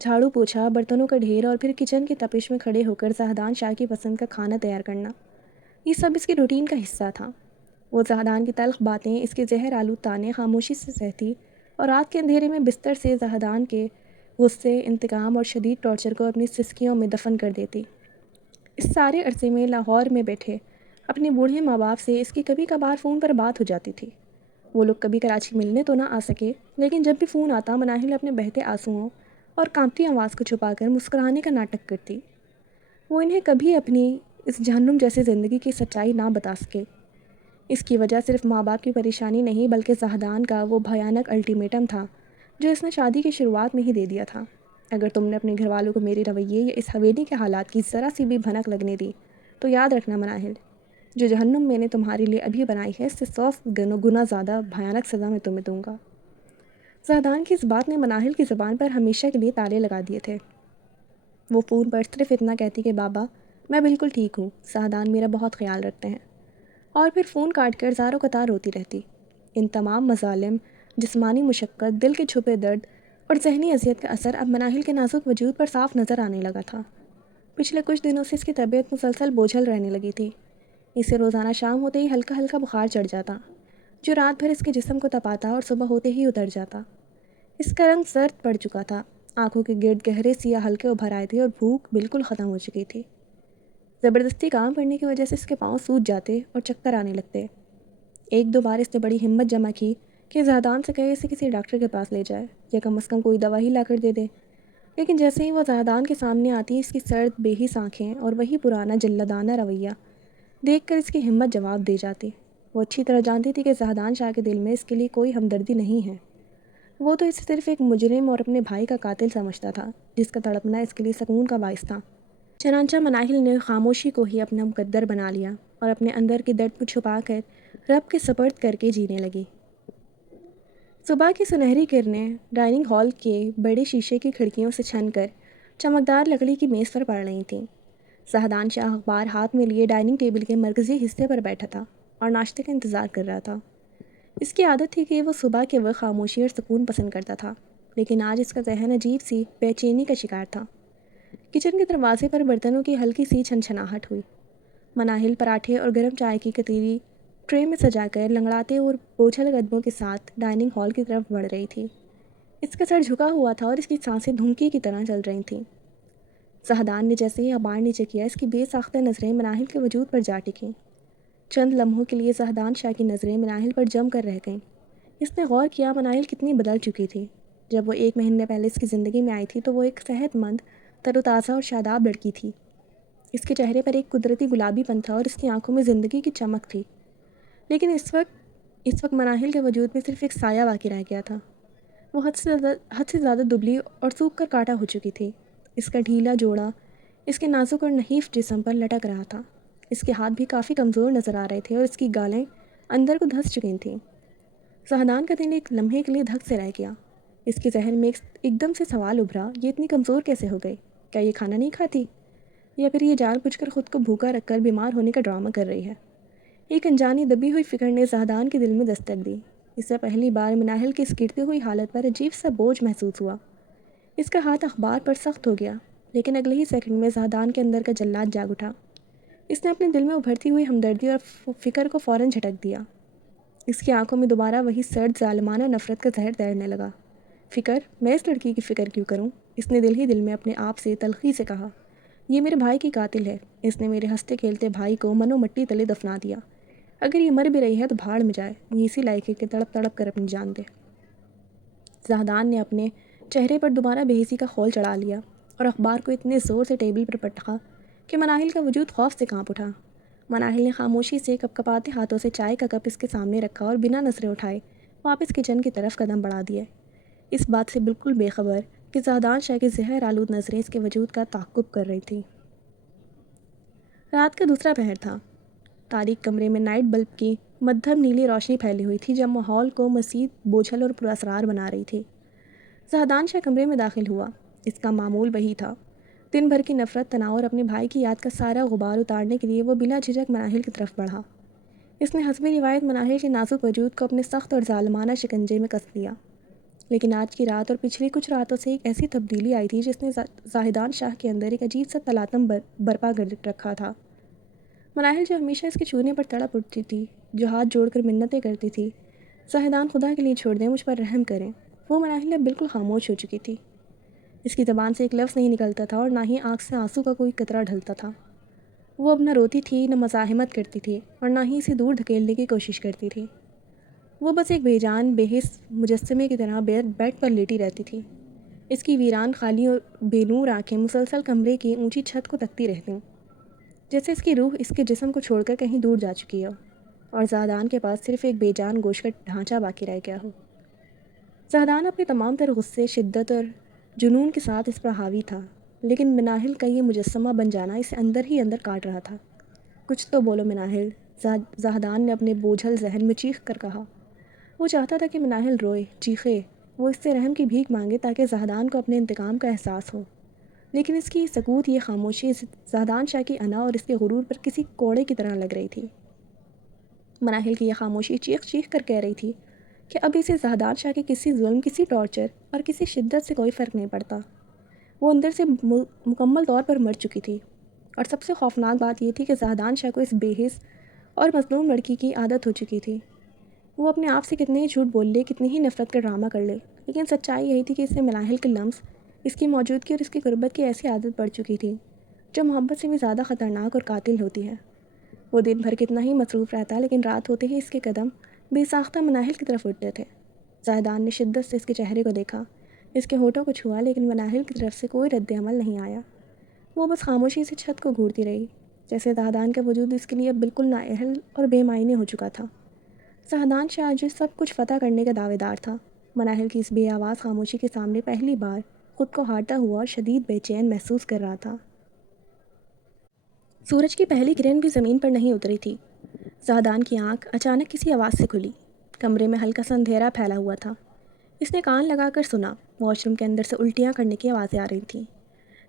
جھاڑو پوچھا، برتنوں کا ڈھیر اور پھر کچن کی تپش میں کھڑے ہو کر زاہدان شاہ کی پسند کا کھانا تیار کرنا، یہ سب اس کی روٹین کا حصہ تھا۔ وہ زاہدان کی تلخ باتیں، اس کے زہر آلود طعنے خاموشی سے سہتی اور رات کے اندھیرے میں بستر سے زاہدان کے غصے، انتقام اور شدید ٹارچر کو اپنی سسکیوں میں دفن کر دیتی۔ اس سارے عرصے میں لاہور میں بیٹھے اپنے بوڑھے ماں باپ سے اس کی کبھی کبھار فون پر بات ہو جاتی تھی۔ وہ لوگ کبھی کراچی ملنے تو نہ آ سکے، لیکن جب بھی فون آتا مناہل اپنے بہتے آنسوؤں اور کانپتی آواز کو چھپا کر مسکرانے کا ناٹک کرتی۔ وہ انہیں کبھی اپنی اس جہنم جیسی زندگی کی سچائی نہ بتا سکے۔ اس کی وجہ صرف ماں باپ کی پریشانی نہیں بلکہ زاہدان کا وہ بھیانک الٹیمیٹم تھا جو اس نے شادی کی شروعات میں ہی دے دیا تھا۔ اگر تم نے اپنے گھر والوں کو میرے رویے یا اس حویلی کے حالات کی ذرا سی بھی بھنک لگنے دی تو یاد رکھنا مناہل، جو جہنم میں نے تمہارے لیے ابھی بنائی ہے اس سے 100 گنا زیادہ بھیانک سزا میں تمہیں دوں گا۔ زاہدان کی اس بات نے مناہل کی زبان پر ہمیشہ کے لیے تالے لگا دیے تھے۔ وہ فون پر صرف اتنا کہتی کہ بابا میں بالکل ٹھیک ہوں، زاہدان میرا بہت خیال رکھتے ہیں، اور پھر فون کاٹ کر زار و قطار روتی رہتی۔ ان تمام مظالم، جسمانی مشقت، دل کے چھپے درد اور ذہنی اذیت کا اثر اب مناہل کے نازک وجود پر صاف نظر آنے لگا تھا۔ پچھلے کچھ دنوں سے اس کی طبیعت مسلسل بوجھل رہنے لگی تھی۔ اسے روزانہ شام ہوتے ہی ہلکا ہلکا بخار چڑھ جاتا جو رات بھر اس کے جسم کو تپاتا اور صبح ہوتے ہی اتر جاتا۔ اس کا رنگ زرد پڑ چکا تھا، آنکھوں کے گرد گہرے سیاہ حلقے ابھر آئے تھے اور بھوک بالکل ختم ہو چکی تھی۔ زبردستی کام کرنے کی وجہ سے اس کے پاؤں سوج جاتے اور چکر آنے لگتے۔ ایک دو بار اس نے بڑی ہمت جمع کی کہ زاہدان سے کہے اسے کسی ڈاکٹر کے پاس لے جائے یا کم از کم کوئی دوا ہی لا کر دے دے، لیکن جیسے ہی وہ زاہدان کے سامنے آتی اس کی سرد بے حس آنکھیں اور وہی پرانا جلادانہ رویہ دیکھ کر اس کی ہمت جواب دے جاتی۔ وہ اچھی طرح جانتی تھی کہ زاہدان شاہ کے دل میں اس کے لیے کوئی ہمدردی نہیں ہے۔ وہ تو اسے صرف ایک مجرم اور اپنے بھائی کا قاتل سمجھتا تھا جس کا تڑپنا اس کے لیے سکون کا باعث تھا۔ چنانچہ مناہل نے خاموشی کو ہی اپنا مقدر بنا لیا اور اپنے اندر کے درد کو چھپا کر رب کے سپرد کر کے جینے لگی۔ صبح کی سنہری کرنیں ڈائننگ ہال کے بڑے شیشے کی کھڑکیوں سے چھن کر چمکدار لکڑی کی میز پر پڑ رہی تھیں۔ زاہدان شاہ اخبار ہاتھ میں لیے ڈائننگ ٹیبل کے مرکزی حصے پر بیٹھا تھا اور ناشتے کا انتظار کر رہا تھا۔ اس کی عادت تھی کہ وہ صبح کے وقت خاموشی اور سکون پسند کرتا تھا، لیکن آج اس کا ذہن عجیب سی بے چینی کا شکار تھا۔ کچن کے دروازے پر برتنوں کی ہلکی سی چھنچھناہٹ ہوئی۔ مناہل پراٹھے اور گرم چائے کی کتیلی ٹرے میں سجا کر لنگڑاتے اور بوجھل قدموں کے ساتھ ڈائننگ ہال کی طرف بڑھ رہی تھی۔ اس کا سر جھکا ہوا تھا اور اس کی سانسیں دھمکی کی طرح چل رہی تھیں۔ زاہدان نے جیسے ہی اخبار نیچے کیا اس کی بے ساختہ نظریں مناہل کے وجود پر جا ٹکیں۔ چند لمحوں کے لیے زاہدان شاہ کی نظریں مناہل پر جم کر رہ گئیں۔ اس نے غور کیا مناہل کتنی بدل چکی تھی۔ جب وہ 1 مہینے پہلے اس کی زندگی میں آئی تھی تو وہ ایک صحت مند، تر و تازہ اور شاداب لڑکی تھی۔ اس کے چہرے پر ایک قدرتی گلابی پن تھا اور اس کی آنکھوں میں زندگی کی چمک تھی، لیکن اس وقت مناہل کے وجود میں صرف ایک سایہ باقی رہ گیا تھا۔ وہ حد سے زیادہ دبلی اور سوکھ کر کاٹا ہو چکی تھی۔ اس کا ڈھیلا جوڑا اس کے نازک اور نحیف جسم پر لٹک رہا تھا۔ اس کے ہاتھ بھی کافی کمزور نظر آ رہے تھے اور اس کی گالیں اندر کو دھس چکی تھیں۔ زاہدان کا دل ایک لمحے کے لیے دھک سے رہ گیا۔ اس کے ذہن میں ایک دم سے سوال ابھرا، یہ اتنی کمزور کیسے ہو گئی؟ کیا یہ کھانا نہیں کھاتی؟ یا پھر یہ جان بوجھ کر خود کو بھوکا رکھ کر بیمار ہونے کا ڈرامہ کر رہی ہے؟ ایک انجانی دبی ہوئی فکر نے زاہدان کے دل میں دستک دی۔ اس سے پہلی بار مناہل کی اس گرتی ہوئی حالت پر عجیب سا بوجھ محسوس ہوا۔ اس کا ہاتھ اخبار پر سخت ہو گیا، لیکن اگلے ہی سیکنڈ میں زاہدان کے اندر کا جلاد جاگ اٹھا۔ اس نے اپنے دل میں ابھرتی ہوئی ہمدردی اور فکر کو فوراً جھٹک دیا۔ اس کی آنکھوں میں دوبارہ وہی سرد ظالمانہ نفرت کا زہر تیرنے لگا۔ فکر؟ میں اس لڑکی کی فکر کیوں کروں؟ اس نے دل ہی دل میں اپنے آپ سے تلخی سے کہا۔ یہ میرے بھائی کی قاتل ہے۔ اس نے میرے ہنستے کھیلتے بھائی کو منو مٹی تلے دفنا دیا۔ اگر یہ مر بھی رہی ہے تو بھاڑ میں جائے، یہ اسی لائق ہے کہ تڑپ تڑپ کر اپنی جان دے۔ زاہدان نے اپنے چہرے پر دوبارہ بے حسی کا خول چڑھا لیا اور اخبار کو اتنے زور سے ٹیبل پر پٹکا کہ مناہل کا وجود خوف سے کانپ اٹھا۔ مناہل نے خاموشی سے کپ کپاتے ہاتھوں سے چائے کا کپ اس کے سامنے رکھا اور بنا نظریں اٹھائے واپس کچن کی طرف قدم بڑھا دیا، اس بات سے بالکل بے خبر کہ زاہدان شاہ کی زہر آلود نظریں اس کے وجود کا تعقب کر رہی تھیں۔ رات کا دوسرا پہر تھا۔ تاریک کمرے میں نائٹ بلب کی مدھم نیلی روشنی پھیلی ہوئی تھی جو ماحول کو مزید بوجھل اور پراسرار بنا رہی تھی۔ زاہدان شاہ کمرے میں داخل ہوا۔ اس کا معمول وہی تھا۔ دن بھر کی نفرت، تناؤ اور اپنے بھائی کی یاد کا سارا غبار اتارنے کے لیے وہ بلا جھجک مناہل کی طرف بڑھا۔ اس نے حسب روایت مناہل کے نازک وجود کو اپنے سخت اور ظالمانہ شکنجے میں کس لیا، لیکن آج کی رات اور پچھلی کچھ راتوں سے ایک ایسی تبدیلی آئی تھی جس نے زاہدان شاہ کے اندر ایک عجیب سا تلاطم برپا کر رکھا تھا۔ مناہل جو ہمیشہ اس کے چھونے پر تڑپ اٹھتی تھی، جو ہاتھ جوڑ کر منتیں کرتی تھی، زاہدان خدا کے لیے چھوڑ دیں، مجھ پر رحم کریں، وہ مناہل اب بالکل خاموش ہو چکی تھی۔ اس کی زبان سے ایک لفظ نہیں نکلتا تھا اور نہ ہی آنکھ سے آنسو کا کوئی قطرہ ڈھلتا تھا۔ وہ اب نہ روتی تھی، نہ مزاحمت کرتی تھی اور نہ ہی اسے دور دھکیلنے کی کوشش کرتی تھی۔ وہ بس ایک بے جان بے حس مجسمے کی طرح بیڈ پر لیٹی رہتی تھی۔ اس کی ویران، خالی اور بے نور آنکھیں مسلسل کمرے کی اونچی چھت کو تکتی رہتیں، جیسے اس کی روح اس کے جسم کو چھوڑ کر کہیں دور جا چکی ہو اور زاہدان کے پاس صرف ایک بے جان گوشت کا ڈھانچہ باقی رہ گیا ہو۔ زاہدان اپنے تمام تر غصے، شدت اور جنون کے ساتھ اس پر حاوی تھا، لیکن مناہل کا یہ مجسمہ بن جانا اسے اندر ہی اندر کاٹ رہا تھا۔ کچھ تو بولو مناہل، زاہدان نے اپنے بوجھل ذہن میں چیخ کر کہا۔ وہ چاہتا تھا کہ مناہل روئے، چیخے، وہ اس سے رحم کی بھیک مانگے تاکہ زاہدان کو اپنے انتقام کا احساس ہو، لیکن اس کی سکوت، یہ خاموشی زاہدان شاہ کی انا اور اس کے غرور پر کسی کوڑے کی طرح لگ رہی تھی۔ مناہل کی یہ خاموشی چیخ چیخ کر کہہ رہی تھی کہ اب اسے زاہدان شاہ کے کسی ظلم، کسی ٹارچر اور کسی شدت سے کوئی فرق نہیں پڑتا۔ وہ اندر سے مکمل طور پر مر چکی تھی، اور سب سے خوفناک بات یہ تھی کہ زاہدان شاہ کو اس بے حس اور مظلوم لڑکی کی عادت ہو چکی تھی۔ وہ اپنے آپ سے کتنے ہی جھوٹ بول لے، کتنی ہی نفرت کا ڈرامہ کر لے، لیکن سچائی یہی تھی کہ اسے مناہل کے لمس، اس کی موجودگی اور اس کی قربت کی ایسی عادت پڑ چکی تھی جو محبت سے بھی زیادہ خطرناک اور قاتل ہوتی ہے۔ وہ دن بھر کتنا ہی مصروف رہتا، لیکن رات ہوتے ہی اس کے قدم بے ساختہ مناہل کی طرف اٹھتے تھے۔ زاہدان نے شدت سے اس کے چہرے کو دیکھا، اس کے ہونٹوں کو چھوا، لیکن مناہل کی طرف سے کوئی رد عمل نہیں آیا۔ وہ بس خاموشی سے چھت کو گھورتی رہی، جیسے زاہدان کا وجود اس کے لیے بالکل نااہل اور بے معنی ہو چکا تھا۔ زاہدان شاہ جو سب کچھ فتح کرنے کا دعوے دار تھا، مناہل کی اس بے آواز خاموشی کے سامنے پہلی بار خود کو ہارتا ہوا اور شدید بے چین محسوس کر رہا تھا۔ سورج کی پہلی کرن بھی زمین پر نہیں اتری تھی۔ زاہدان کی آنکھ اچانک کسی آواز سے کھلی۔ کمرے میں ہلکا سا اندھیرا پھیلا ہوا تھا۔ اس نے کان لگا کر سنا۔ واش روم کے اندر سے الٹیاں کرنے کی آوازیں آ رہی تھیں۔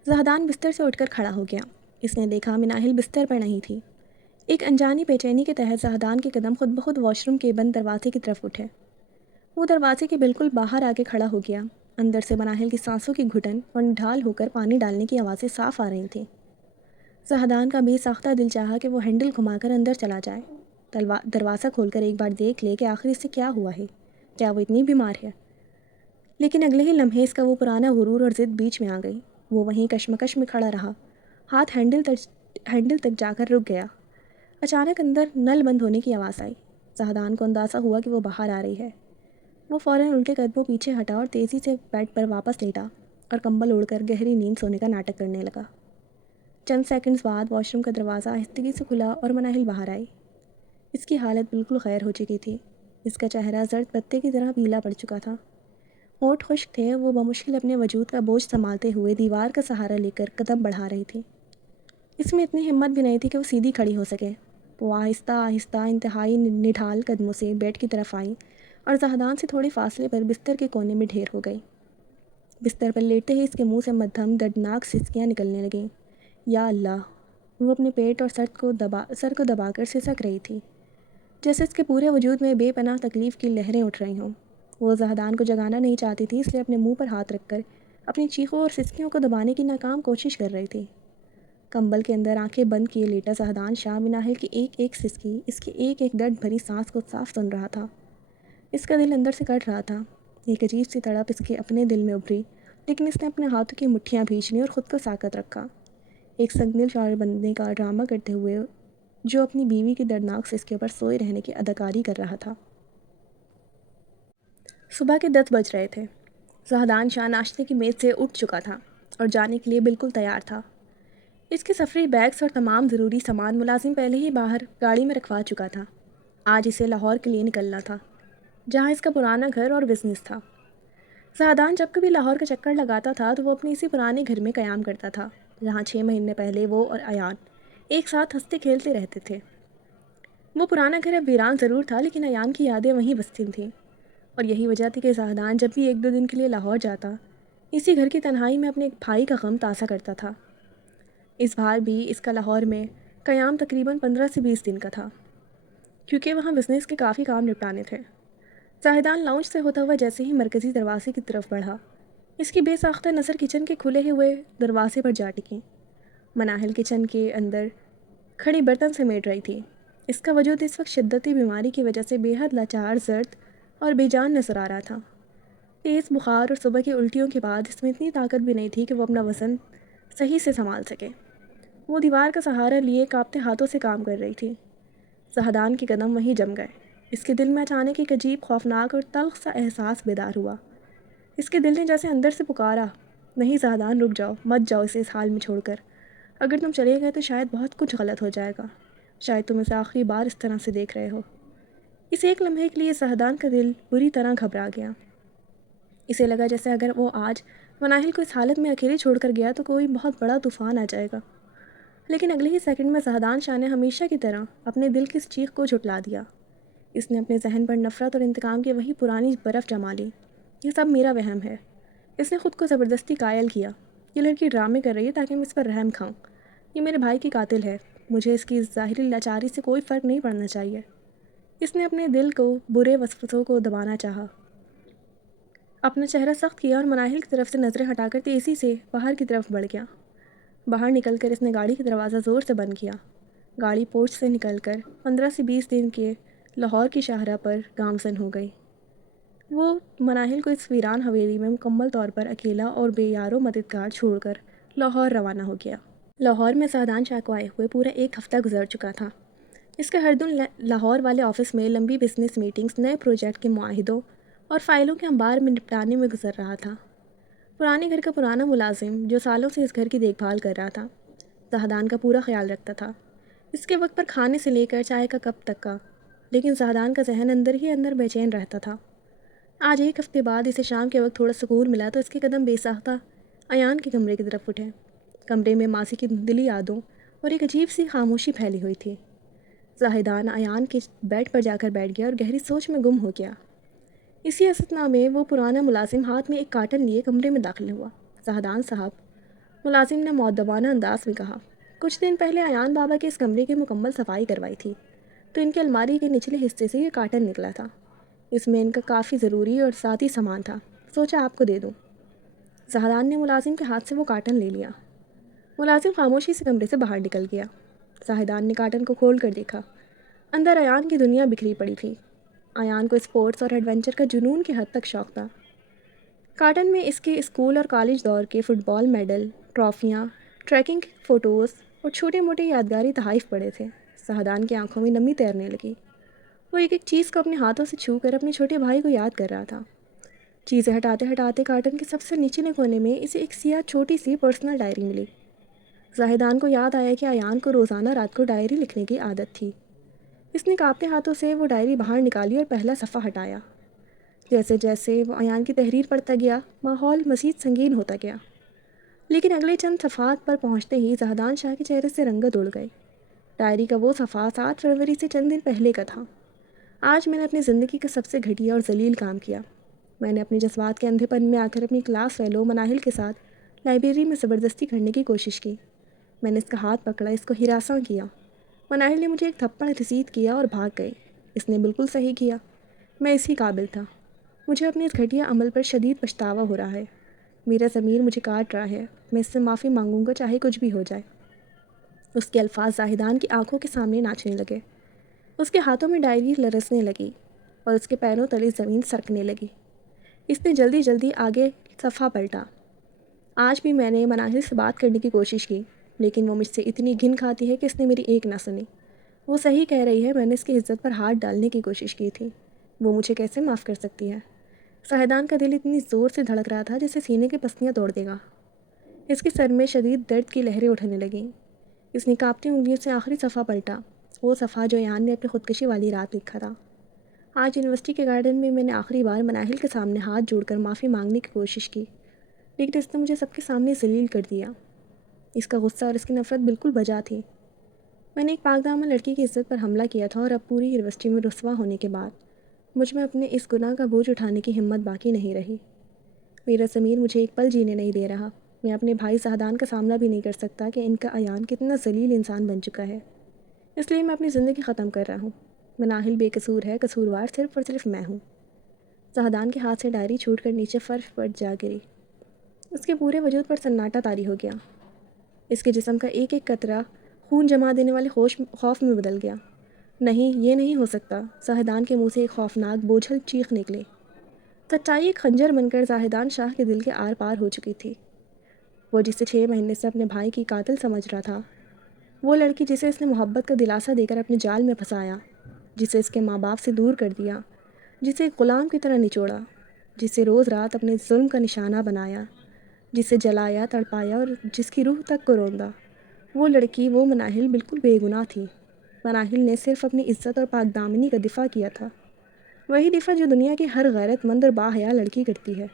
زاہدان بستر سے اٹھ کر کھڑا ہو گیا۔ اس نے دیکھا مناہل بستر پر نہیں تھی۔ ایک انجانی بے چینی کے تحت زاہدان کے قدم خود بخود واش روم کے بند دروازے کی طرف اٹھے۔ وہ دروازے کے بالکل باہر آ کے کھڑا ہو گیا۔ اندر سے مناہل کی سانسوں کی گھٹن اور نڈھال ہو کر پانی ڈالنے کی آوازیں صاف آ رہی تھیں۔ زاہدان کا بے ساختہ دل چاہا کہ وہ ہینڈل گھما کر اندر چلا جائے، دروازہ کھول کر ایک بار دیکھ لے کہ آخر اس سے کیا ہوا ہے، کیا وہ اتنی بیمار ہے۔ لیکن اگلے ہی لمحے اس کا وہ پرانا غرور اور ضد بیچ میں آ گئی۔ وہ وہیں کشمکش میں کھڑا رہا، ہاتھ ہینڈل تک جا کر رک گیا۔ اچانک اندر نل بند ہونے کی آواز آئی۔ زاہدان کو اندازہ ہوا کہ وہ باہر آ رہی ہے۔ وہ فوراً الٹے قدموں پیچھے ہٹا اور تیزی سے بیڈ پر واپس لیٹا۔ اور کمبل اوڑھ کر گہری نیند سونے کا ناٹک کرنے لگا۔ چند سیکنڈز بعد واش روم کا دروازہ آہستگی سے کھلا اور مناہل باہر آئی۔ اس کی حالت بالکل غیر ہو چکی تھی۔ اس کا چہرہ زرد پتے کی طرح پیلا پڑ چکا تھا، ہونٹ خشک تھے۔ وہ بمشکل اپنے وجود کا بوجھ سنبھالتے ہوئے دیوار کا سہارا لے کر قدم بڑھا رہی تھی۔ اس میں اتنی ہمت بھی نہیں تھی کہ وہ سیدھی کھڑی ہو سکے۔ وہ آہستہ آہستہ انتہائی نڈھال قدموں سے بیڈ کی طرف آئی اور زہدان سے تھوڑے فاصلے پر بستر کے کونے میں ڈھیر ہو گئی۔ بستر پر لیٹتے ہی اس کے منہ سے مدھم دردناک سسکیاں نکلنے لگیں۔ یا اللہ! وہ اپنے پیٹ اور سر کو دبا کر سسک رہی تھی، جیسے اس کے پورے وجود میں بے پناہ تکلیف کی لہریں اٹھ رہی ہوں۔ وہ زہدان کو جگانا نہیں چاہتی تھی، اس لیے اپنے منہ پر ہاتھ رکھ کر اپنی چیخوں اور سسکیوں کو دبانے کی ناکام کوشش کر رہی تھی۔ کمبل کے اندر آنکھیں بند کیے لیٹا زہدان شاہ مناہل کی ایک ایک سسکی، اس کی ایک ایک درد بھری سانس کو صاف سن رہا تھا۔ اس کا دل اندر سے کٹ رہا تھا۔ ایک عجیب سی تڑپ اس کے اپنے دل میں ابھری، لیکن اس نے اپنے ہاتھوں کی مٹھیاں بھینچ لیں اور خود کو ساکت رکھا، ایک سنگدل شاعر بننے کا ڈرامہ کرتے ہوئے جو اپنی بیوی کی دردناک سسکیوں پر سوئے رہنے کی اداکاری کر رہا تھا۔ صبح کے 10 بج رہے تھے۔ زہدان شاہ ناشتے کی میز سے اٹھ چکا تھا اور جانے کے لیے بالکل تیار تھا۔ اس کے سفری بیگس اور تمام ضروری سامان ملازم پہلے ہی باہر گاڑی میں رکھوا چکا تھا۔ آج اسے لاہور کے لیے نکلنا تھا، جہاں اس کا پرانا گھر اور بزنس تھا۔ زہدان جب کبھی لاہور کا چکر لگاتا تھا تو وہ اپنے اسی پرانے گھر میں قیام کرتا تھا، جہاں 6 مہینے پہلے وہ اور ایان ایک ساتھ ہنستے کھیلتے رہتے تھے۔ وہ پرانا گھر اب ویران ضرور تھا، لیکن ایان کی یادیں وہیں بستی تھیں، اور یہی وجہ تھی کہ زہدان جب بھی 1-2 دن کے لیے لاہور جاتا، اسی گھر کی تنہائی میں اپنے ایک بھائی کا غم تازہ کرتا تھا۔ اس بار بھی اس کا لاہور میں قیام تقریباً 15 سے 20 دن کا تھا، کیونکہ وہاں بزنس کے کافی کام نپٹانے تھے۔ زاہدان لاؤنج سے ہوتا ہوا جیسے ہی مرکزی دروازے کی طرف بڑھا، اس کی بے ساختہ نظر کچن کے کھلے ہوئے دروازے پر جا ٹکی۔ مناہل کچن کے اندر کھڑی برتن سمیٹ رہی تھی۔ اس کا وجود اس وقت شدتی بیماری کی وجہ سے بے حد لاچار، زرد اور بے جان نظر آ رہا تھا۔ تیز بخار اور صبح کی الٹیوں کے بعد اس میں اتنی طاقت بھی نہیں تھی کہ وہ اپنا وزن صحیح سے سنبھال سکے۔ وہ دیوار کا سہارا لیے کانپتے ہاتھوں سے کام کر رہی تھی۔ زہدان کے قدم وہیں جم گئے۔ اس کے دل میں اچانک ایک عجیب، خوفناک اور تلخ سا احساس بیدار ہوا۔ اس کے دل نے جیسے اندر سے پکارا، نہیں زہدان، رک جاؤ، مت جاؤ اسے اس حال میں چھوڑ کر۔ اگر تم چلے گئے تو شاید بہت کچھ غلط ہو جائے گا، شاید تم اسے آخری بار اس طرح سے دیکھ رہے ہو۔ اس ایک لمحے کے لیے زہدان کا دل بری طرح گھبرا گیا۔ اسے لگا جیسے اگر وہ آج مناہل کو اس حالت میں اکیلے چھوڑ کر گیا تو کوئی بہت بڑا طوفان آ جائے گا، لیکن اگلے ہی سیکنڈ میں زہدان شاہ نے ہمیشہ کی طرح اپنے دل کی اس چیخ کو جھٹلا دیا۔ اس نے اپنے ذہن پر نفرت اور انتقام کی وہی پرانی برف جما لی۔ یہ سب میرا وہم ہے۔ اس نے خود کو زبردستی قائل کیا، یہ لڑکی ڈرامے کر رہی ہے تاکہ میں اس پر رحم کھاؤں۔ یہ میرے بھائی کی قاتل ہے، مجھے اس کی ظاہری لاچاری سے کوئی فرق نہیں پڑنا چاہیے۔ اس نے اپنے دل کو برے وسوسوں کو دبانا چاہا، اپنا چہرہ سخت کیا اور مناہل کی طرف سے نظریں ہٹا کر تیزی سے باہر کی طرف بڑھ گیا۔ باہر نکل کر اس نے گاڑی کا دروازہ زور سے بند کیا۔ گاڑی پورچ سے نکل کر 15 سے 20 دن کے لاہور کی شاہراہ پر گامزن ہو گئی۔ وہ مناہل کو اس ویران حویلی میں مکمل طور پر اکیلا اور بے یار و مددگار چھوڑ کر لاہور روانہ ہو گیا۔ لاہور میں زہدان شاہ کو آئے ہوئے پورا ایک ہفتہ گزر چکا تھا۔ اس کا ہر دن لاہور والے آفس میں لمبی بزنس میٹنگز، نئے پروجیکٹ کے معاہدوں اور فائلوں کے انبار میں نپٹانے میں گزر رہا تھا۔ پرانے گھر کا پرانا ملازم جو سالوں سے اس گھر کی دیکھ بھال کر رہا تھا، زہدان کا پورا خیال رکھتا تھا، اس کے وقت پر کھانے سے لے کر چائے کا کپ تک کا، لیکن زہدان کا ذہن اندر ہی اندر بے چین رہتا تھا۔ آج ایک ہفتے بعد اسے شام کے وقت تھوڑا سکون ملا تو اس کے قدم بے ساختہ ایان کے کمرے کی طرف اٹھے۔ کمرے میں ماضی کی دھندلی یادوں اور ایک عجیب سی خاموشی پھیلی ہوئی تھی۔ زاہدان ایان کے بیڈ پر جا کر بیٹھ گیا اور گہری سوچ میں گم ہو گیا۔ اسی اثناء میں وہ پرانا ملازم ہاتھ میں ایک کارٹن لیے کمرے میں داخل ہوا۔ زاہدان صاحب، ملازم نے مؤدبانہ انداز میں کہا، کچھ دن پہلے ایان بابا کے اس کمرے کی مکمل صفائی کروائی تھی تو ان کے الماری کے نچلے حصے سے یہ کارٹن نکلا تھا۔ اس میں ان کا کافی ضروری اور ذاتی سامان تھا، سوچا آپ کو دے دوں۔ زاہدان نے ملازم کے ہاتھ سے وہ کارٹن لے لیا۔ ملازم خاموشی سے کمرے سے باہر نکل گیا۔ زاہدان نے کارٹن کو کھول کر دیکھا۔ اندر ایان کی دنیا بکھری پڑی تھی۔ ایان کو اسپورٹس اور ایڈونچر کا جنون کی حد تک شوق تھا۔ کارٹن میں اس کے اسکول اور کالج دور کے فٹ بال میڈل، ٹرافیاں، ٹریکنگ کی فوٹوز اور چھوٹے موٹے یادگاری تحائف پڑے تھے۔ زاہدان کی آنکھوں میں نمی تیرنے لگی۔ وہ ایک ایک چیز کو اپنے ہاتھوں سے چھو کر اپنے چھوٹے بھائی کو یاد کر رہا تھا۔ چیزیں ہٹاتے ہٹاتے کارٹن کے سب سے نچلے کونے میں اسے ایک سیاہ چھوٹی سی پرسنل ڈائری ملی۔ زاہدان کو یاد آیا کہ ایان کو روزانہ رات کو ڈائری لکھنے کی عادت تھی۔ اس نے کانپتے ہاتھوں سے وہ ڈائری باہر نکالی اور پہلا صفحہ ہٹایا۔ جیسے جیسے وہ ایان کی تحریر پڑھتا گیا، ماحول مزید سنگین ہوتا گیا۔ لیکن اگلے چند صفحات پر پہنچتے ہی زاہدان شاہ کے چہرے سے رنگت اڑ گئی۔ ڈائری کا وہ صفحہ 7 فروری سے چند دن پہلے کا تھا۔ آج میں نے اپنی زندگی کا سب سے گھٹیا اور ذلیل کام کیا۔ میں نے اپنے جذبات کے اندھے پن میں آ کر اپنی کلاس فیلو مناہل کے ساتھ لائبریری میں زبردستی کرنے کی کوشش کی۔ میں نے اس کا ہاتھ پکڑا، اس کو ہراساں کیا۔ مناہل نے مجھے ایک تھپڑ رسید کیا اور بھاگ گئی۔ اس نے بالکل صحیح کیا، میں اسی قابل تھا۔ مجھے اپنے اس گھٹیا عمل پر شدید پچھتاوا ہو رہا ہے۔ میرا ضمیر مجھے کاٹ رہا ہے۔ میں اس سے معافی مانگوں گا، چاہے کچھ بھی ہو جائے۔ اس کے الفاظ زاہدان کی آنکھوں کے سامنے ناچنے لگے۔ اس کے ہاتھوں میں ڈائری لرزنے لگی اور اس کے پیروں تلے زمین سرکنے لگی۔ اس نے جلدی جلدی آگے صفحہ پلٹا۔ آج بھی میں نے مناہل سے بات کرنے کی کوشش کی، لیکن وہ مجھ سے اتنی گھن کھاتی ہے کہ اس نے میری ایک نہ سنی۔ وہ صحیح کہہ رہی ہے، میں نے اس کی عزت پر ہاتھ ڈالنے کی کوشش کی تھی۔ وہ مجھے کیسے معاف کر سکتی ہے؟ زاہدان کا دل اتنی زور سے دھڑک رہا تھا جیسے سینے کی پسلیاں توڑ دے گا۔ اس کے سر میں شدید درد کی لہریں اٹھنے لگیں۔ اس نے کانپتی انگلیوں سے آخری صفحہ پلٹا، وہ صفحہ جو ایان نے اپنی خودکشی والی رات لکھا تھا۔ آج یونیورسٹی کے گارڈن میں نے آخری بار مناہل کے سامنے ہاتھ جوڑ کر معافی مانگنے کی کوشش کی، لیکن اس نے مجھے سب کے سامنے ذلیل کر دیا۔ اس کا غصہ اور اس کی نفرت بالکل بجا تھی۔ میں نے ایک پاک دامن لڑکی کی عزت پر حملہ کیا تھا، اور اب پوری یونیورسٹی میں رسوا ہونے کے بعد مجھ میں اپنے اس گناہ کا بوجھ اٹھانے کی ہمت باقی نہیں رہی۔ میرا ضمیر مجھے ایک پل جینے نہیں دے رہا۔ میں اپنے بھائی زاہدان کا سامنا بھی نہیں کر سکتا کہ ان کا ایان کتنا ذلیل انسان بن چکا ہے۔ اس لیے میں اپنی زندگی ختم کر رہا ہوں۔ مناہل بے قصور ہے، قصوروار صرف اور صرف میں ہوں۔ زاہدان کے ہاتھ سے ڈائری چھوٹ کر نیچے فرش پر جا گری۔ اس کے پورے وجود پر سناٹا طاری ہو گیا۔ اس کے جسم کا ایک ایک قطرہ خون جما دینے والے خوف میں بدل گیا۔ نہیں، یہ نہیں ہو سکتا۔ زاہدان کے منہ سے ایک خوفناک بوجھل چیخ نکلی۔ سچائی ایک خنجر بن کر زاہدان شاہ کے دل کے آر پار ہو چکی تھی۔ وہ جسے 6 مہینے سے اپنے بھائی کی قاتل سمجھ رہا تھا، وہ لڑکی جسے اس نے محبت کا دلاسا دے کر اپنے جال میں پھنسایا، جسے اس کے ماں باپ سے دور کر دیا، جسے ایک غلام کی طرح نچوڑا، جسے روز رات اپنے ظلم کا نشانہ بنایا، جسے جلایا، تڑپایا اور جس کی روح تک کو روندا، وہ لڑکی، وہ مناہل بالکل بے گناہ تھی۔ مناہل نے صرف اپنی عزت اور پاک دامنی کا دفاع کیا تھا، وہی دفاع جو دنیا کی ہر غیرت مند اور باحیا لڑکی کرتی ہے۔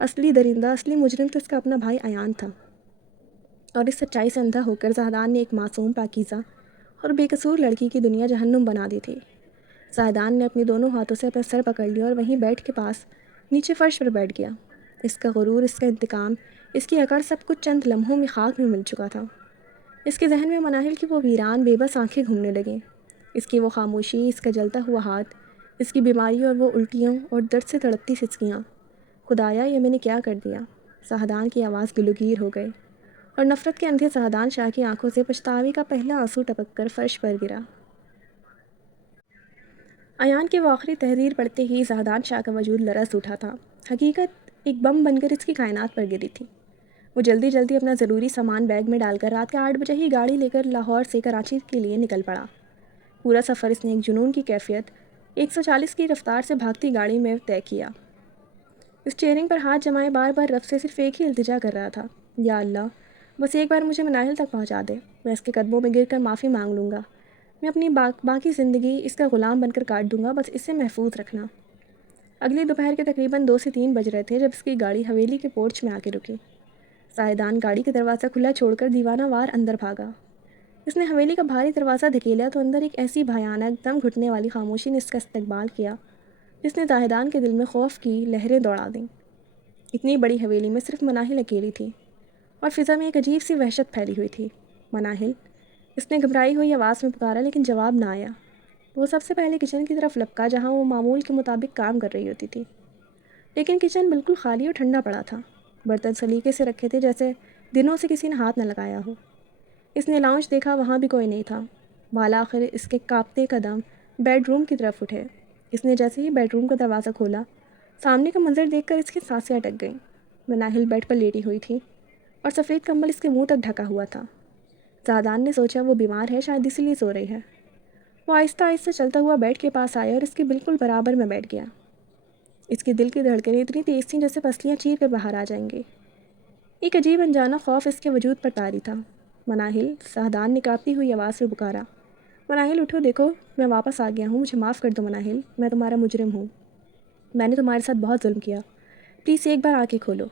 اصلی درندہ، اصلی مجرم تو اس کا اپنا بھائی ایان تھا۔ اور اس سچائی سے اندھا ہو کر زاہدان نے ایک معصوم، پاکیزہ اور بے قصور لڑکی کی دنیا جہنم بنا دی تھی۔ زاہدان نے اپنی دونوں ہاتھوں سے اپنا سر پکڑ لیا اور وہیں بیٹھ کے پاس نیچے فرش پر بیٹھ گیا۔ اس کا غرور، اس کا انتقام، اس کی اکڑ، سب کچھ چند لمحوں میں خاک میں مل چکا تھا۔ اس کے ذہن میں مناہل کی وہ ویران، بے بس آنکھیں گھومنے لگیں، اس کی وہ خاموشی، اس کا جلتا ہوا ہاتھ، اس کی بیماری اور وہ الٹیوں اور درد سے تڑپتی سسکیاں۔ خدایا، یہ میں نے کیا کر دیا؟ زاہدان کی آواز گلوگیر ہو گئی، اور نفرت کے اندھے زاہدان شاہ کی آنکھوں سے پچھتاوے کا پہلا آنسو ٹپک کر فرش پر گرا۔ ایان کی وہ آخری تحریر پڑھتے ہی زاہدان شاہ کا وجود لرز اٹھا تھا۔ حقیقت ایک بم بن کر اس کی کائنات پر گری تھی۔ وہ جلدی جلدی اپنا ضروری سامان بیگ میں ڈال کر رات کے 8 بجے ہی گاڑی لے کر لاہور سے کراچی کے لیے نکل پڑا۔ پورا سفر اس نے ایک جنون کی کیفیت 140 کی رفتار سے بھاگتی گاڑی میں طے کیا۔ اسٹیئرنگ پر ہاتھ جمائے بار بار رب سے صرف ایک ہی التجا کر رہا تھا، یا اللہ، بس ایک بار مجھے مناہل تک پہنچا دے۔ میں اس کے قدموں میں گر کر معافی مانگ لوں گا۔ میں اپنی باقی زندگی اس کا غلام بن کر کاٹ دوں گا، بس اسے محفوظ رکھنا۔ اگلی دوپہر کے تقریباً 2 سے 3 بج رہے تھے جب اس کی گاڑی حویلی کے پورچ میں آ کے رکی۔ زاہدان گاڑی کا دروازہ کھلا چھوڑ کر دیوانہ وار اندر بھاگا۔ اس نے حویلی کا بھاری دروازہ دھکیلا تو اندر ایک ایسی بھیانک، دم گھٹنے والی خاموشی نے اس کا استقبال کیا جس نے زاہدان کے دل میں خوف کی لہریں دوڑا دیں۔ اتنی بڑی حویلی میں صرف مناہل اکیلی تھی، اور فضا میں ایک عجیب سی وحشت پھیلی ہوئی تھی۔ مناہل، اس نے گھبرائی ہوئی آواز میں پکارا، لیکن جواب نہ آیا۔ وہ سب سے پہلے کچن کی طرف لپکا جہاں وہ معمول کے مطابق کام کر رہی ہوتی تھی، لیکن کچن بالکل خالی اور ٹھنڈا پڑا تھا۔ برتن سلیقے سے رکھے تھے جیسے دنوں سے کسی نے ہاتھ نہ لگایا ہو۔ اس نے لاؤنج دیکھا، وہاں بھی کوئی نہیں تھا۔ بالآخر اس کے کانپتے قدم بیڈ روم کی طرف اٹھے۔ اس نے جیسے ہی بیڈ روم کا دروازہ کھولا، سامنے کا منظر دیکھ کر اس کی سانسیں اٹک گئیں۔ مناہل بیڈ پر لیٹی ہوئی تھی اور سفید کمبل اس کے منہ تک ڈھکا ہوا تھا۔ زاہدان نے سوچا وہ بیمار ہے، شاید اسی لیے سو رہی ہے۔ وہ آہستہ آہستہ چلتا ہوا بیڈ کے پاس آیا اور اس کے بالکل برابر میں بیٹھ گیا۔ اس کے دل کی دھڑکنیں اتنی تیز تھیں جیسے پسلیاں چیر کر باہر آ جائیں گی۔ ایک عجیب انجانا خوف اس کے وجود پر طاری تھا۔ مناہل، شاہدان نے کانپتی ہوئی آواز سے پکارا۔ مناہل اٹھو، دیکھو میں واپس آ گیا ہوں، مجھے معاف کر دو مناہل، میں تمہارا مجرم ہوں، میں نے تمہارے ساتھ بہت ظلم کیا، پلیز ایک بار آنکھیں کھولو۔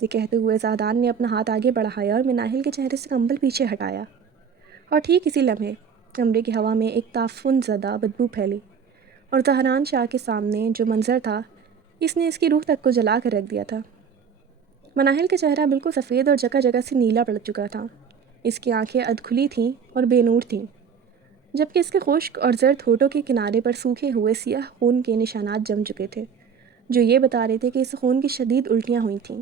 یہ کہتے ہوئے شاہدان نے اپنا ہاتھ آگے بڑھایا اور مناہل کے چہرے سے کمبل پیچھے ہٹایا، اور ٹھیک اسی لمحے کمرے کی ہوا میں ایک تعفن زدہ بدبو پھیلی، اور زہران شاہ کے سامنے جو منظر تھا اس نے اس کی روح تک کو جلا کر رکھ دیا تھا۔ مناہل کا چہرہ بالکل سفید اور جگہ جگہ سے نیلا پڑ چکا تھا۔ اس کی آنکھیں ادھکھلی تھیں اور بے نور تھیں، جبکہ اس کے خشک اور زرد ہونٹوں کے کنارے پر سوکھے ہوئے سیاہ خون کے نشانات جم چکے تھے، جو یہ بتا رہے تھے کہ اس خون کی شدید الٹیاں ہوئی تھیں۔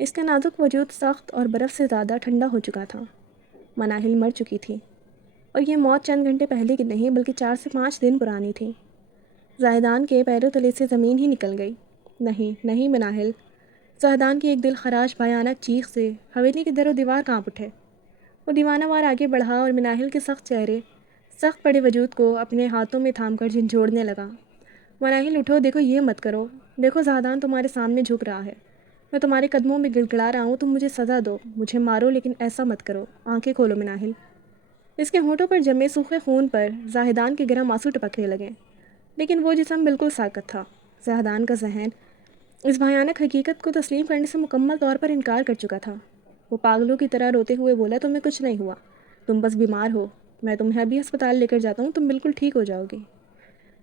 اس کا نازک وجود سخت اور برف سے زیادہ ٹھنڈا ہو چکا تھا۔ مناہل مر چکی تھی، اور یہ موت چند گھنٹے پہلے کی نہیں بلکہ 4 سے 5 دن پرانی تھی۔ زاہدان کے پیروں تلے سے زمین ہی نکل گئی۔ نہیں نہیں مناہل! زاہدان کی ایک دل خراش بھیانک چیخ سے حویلی کے در و دیوار کانپ اٹھے۔ وہ دیوانہ وار آگے بڑھا اور مناہل کے سخت چہرے، سخت پڑے وجود کو اپنے ہاتھوں میں تھام کر جھنجھوڑنے لگا۔ مناہل اٹھو، دیکھو یہ مت کرو، دیکھو زاہدان تمہارے سامنے جھک رہا ہے، میں تمہارے قدموں میں گڑگڑا رہا ہوں، تم مجھے سزا دو، مجھے مارو لیکن ایسا مت کرو، آنکھیں کھولو مناہل۔ اس کے ہونٹوں پر جمے سوکھے خون پر زاہدان کے گرم آنسو ٹپکنے لگے، لیکن وہ جسم بالکل ساکت تھا۔ زاہدان کا ذہن اس بھیانک حقیقت کو تسلیم کرنے سے مکمل طور پر انکار کر چکا تھا۔ وہ پاگلوں کی طرح روتے ہوئے بولا، تمہیں کچھ نہیں ہوا، تم بس بیمار ہو، میں تمہیں ابھی ہسپتال لے کر جاتا ہوں، تم بالکل ٹھیک ہو جاؤ گی۔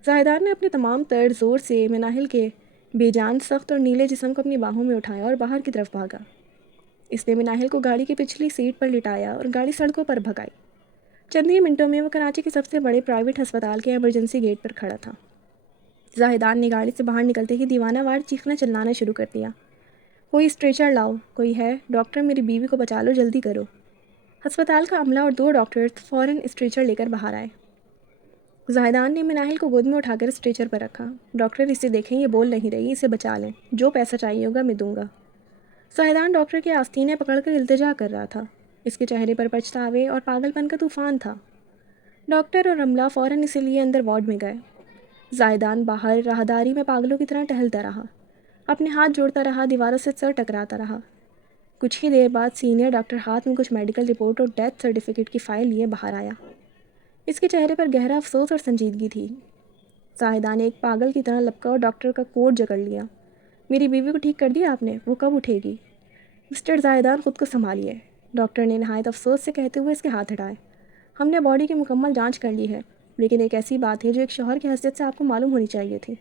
زاہدان نے اپنے تمام تر زور سے مناہل کے بے جان، سخت اور نیلے جسم کو اپنی باہوں میں اٹھایا اور باہر کی طرف بھاگا۔ اس نے مناہل کو گاڑی کی پچھلی سیٹ پر لٹایا اور گاڑی سڑکوں پر بھگائی۔ چند ہی منٹوں میں وہ کراچی کے سب سے بڑے پرائیویٹ ہسپتال کے ایمرجنسی گیٹ پر کھڑا تھا۔ زاہدان نے گاڑی سے باہر نکلتے ہی دیوانہ وار چیخنا چلانا شروع کر دیا۔ کوئی اسٹریچر لاؤ، کوئی ہے، ڈاکٹر میری بیوی کو بچا لو، جلدی کرو۔ ہسپتال کا عملہ اور 2 ڈاکٹر فوراً اسٹریچر لے کر باہر آئے۔ زاہدان نے مناہل کو گود میں اٹھا کر اسٹریچر پر رکھا۔ ڈاکٹر اسے دیکھیں، یہ بول نہیں رہی، اسے بچا لیں، جو پیسہ چاہیے ہوگا میں دوں گا۔ زاہدان ڈاکٹر کے آستینے پکڑ کر التجا کر رہا تھا۔ اس کے چہرے پر پچھتاوے اور پاگل پن کا طوفان تھا۔ ڈاکٹر اور عملہ فوراً اسے لیے اندر وارڈ میں گئے۔ زاہدان باہر راہداری میں پاگلوں کی طرح ٹہلتا رہا، اپنے ہاتھ جوڑتا رہا، دیواروں سے سر ٹکراتا رہا۔ کچھ ہی دیر بعد سینئر ڈاکٹر ہاتھ میں کچھ میڈیکل رپورٹ اور ڈیتھ سرٹیفکیٹ کی فائل لیے باہر آیا۔ اس کے چہرے پر گہرا افسوس اور سنجیدگی تھی۔ زاہدان نے ایک پاگل کی طرح لپکا اور ڈاکٹر کا کوٹ جکڑ لیا۔ میری بیوی کو ٹھیک کر دیا آپ نے؟ وہ کب اٹھے گی؟ مسٹر زاہدان خود کو سنبھالیے، ڈاکٹر نے نہایت افسوس سے کہتے ہوئے اس کے ہاتھ ہٹائے۔ ہم نے باڈی کی مکمل جانچ کر لی ہے، لیکن ایک ایسی بات ہے جو ایک شوہر کی حیثیت سے آپ کو معلوم ہونی چاہیے تھی۔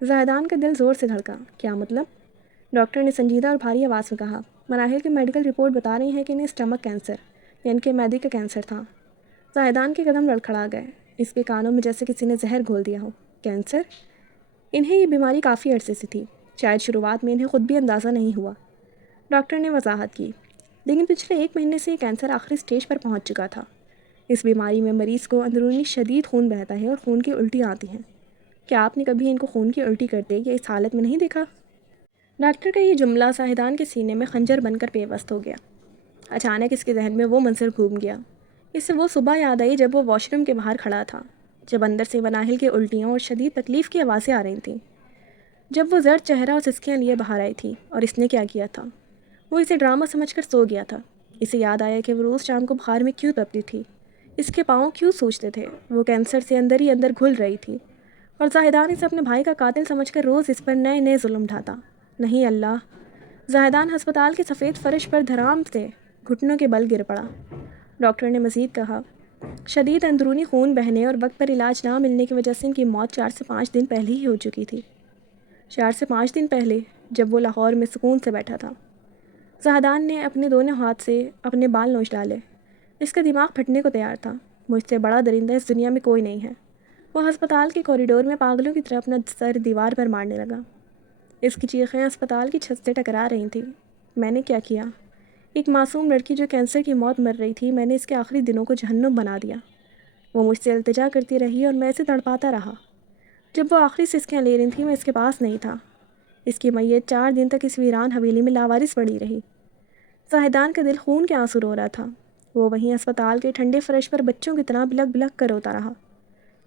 زاہدان کا دل زور سے دھڑکا۔ کیا مطلب؟ ڈاکٹر نے سنجیدہ اور بھاری آواز میں کہا، مناہل کی میڈیکل رپورٹ بتا رہی ہے کہ انہیں اسٹمک کینسر، یا ان کے معدے کا کینسر تھا۔ زاہدان کے قدم لڑکھڑا گئے، اس کے کانوں میں جیسے کسی نے زہر گھول دیا ہو۔ کینسر؟ انہیں یہ بیماری کافی عرصے سے تھی، شاید شروعات میں انہیں خود بھی اندازہ نہیں ہوا، ڈاکٹر نے وضاحت کی، لیکن پچھلے 1 مہینے سے یہ کینسر آخری سٹیج پر پہنچ چکا تھا۔ اس بیماری میں مریض کو اندرونی شدید خون بہتا ہے اور خون کی الٹیاں آتی ہیں۔ کیا آپ نے کبھی ان کو خون کی الٹی کرتے یا اس حالت میں نہیں دیکھا؟ ڈاکٹر کا یہ جملہ زاہدان کے سینے میں خنجر بن کر پیوست ہو گیا۔ اچانک اس کے ذہن میں وہ منظر گھوم گیا۔ اس سے وہ صبح یاد آئی جب وہ واش روم کے باہر کھڑا تھا، جب اندر سے مناہل کی الٹیوں اور شدید تکلیف کی آوازیں آ رہی تھیں، جب وہ زرد چہرہ اور سسکیاں لیے باہر آئی تھی، اور اس نے کیا کیا تھا؟ وہ اسے ڈرامہ سمجھ کر سو گیا تھا۔ اسے یاد آیا کہ وہ روز شام کو بخار میں کیوں تپتی تھی، اس کے پاؤں کیوں سوجتے تھے، وہ کینسر سے اندر ہی اندر گھل رہی تھی، اور زاہدان اسے اپنے بھائی کا قاتل سمجھ کر روز اس پر نئے نئے ظلم ڈھاتا۔ نہیں اللہ! زاہدان ہسپتال کے سفید فرش پر دھڑام سے گھٹنوں کے بل گر پڑا۔ ڈاکٹر نے مزید کہا، شدید اندرونی خون بہنے اور وقت پر علاج نہ ملنے کی وجہ سے ان کی موت 4 سے 5 دن پہلے ہی ہو چکی تھی۔ 4 سے 5 دن پہلے، جب وہ لاہور میں سکون سے بیٹھا تھا۔ زاہدان نے اپنے دونوں ہاتھ سے اپنے بال نوچ ڈالے۔ اس کا دماغ پھٹنے کو تیار تھا۔ مجھ سے بڑا درندہ اس دنیا میں کوئی نہیں ہے۔ وہ ہسپتال کے کوریڈور میں پاگلوں کی طرح اپنا سر دیوار پر مارنے لگا۔ اس کی چیخیں ہسپتال کی چھت سے ٹکرا رہی تھیں۔ میں نے کیا کیا؟ ایک معصوم لڑکی جو کینسر کی موت مر رہی تھی، میں نے اس کے آخری دنوں کو جہنم بنا دیا۔ وہ مجھ سے التجا کرتی رہی اور میں اسے تڑپاتا رہا۔ جب وہ آخری سسکیاں لے رہی تھی، میں اس کے پاس نہیں تھا۔ اس کی میت 4 دن تک اس ویران حویلی میں لاوارث پڑی رہی۔ زاہدان کا دل خون کے آنسو رو رہا تھا۔ وہ وہیں ہسپتال کے ٹھنڈے فرش پر بچوں کی طرح بلک بلک کر روتا رہا،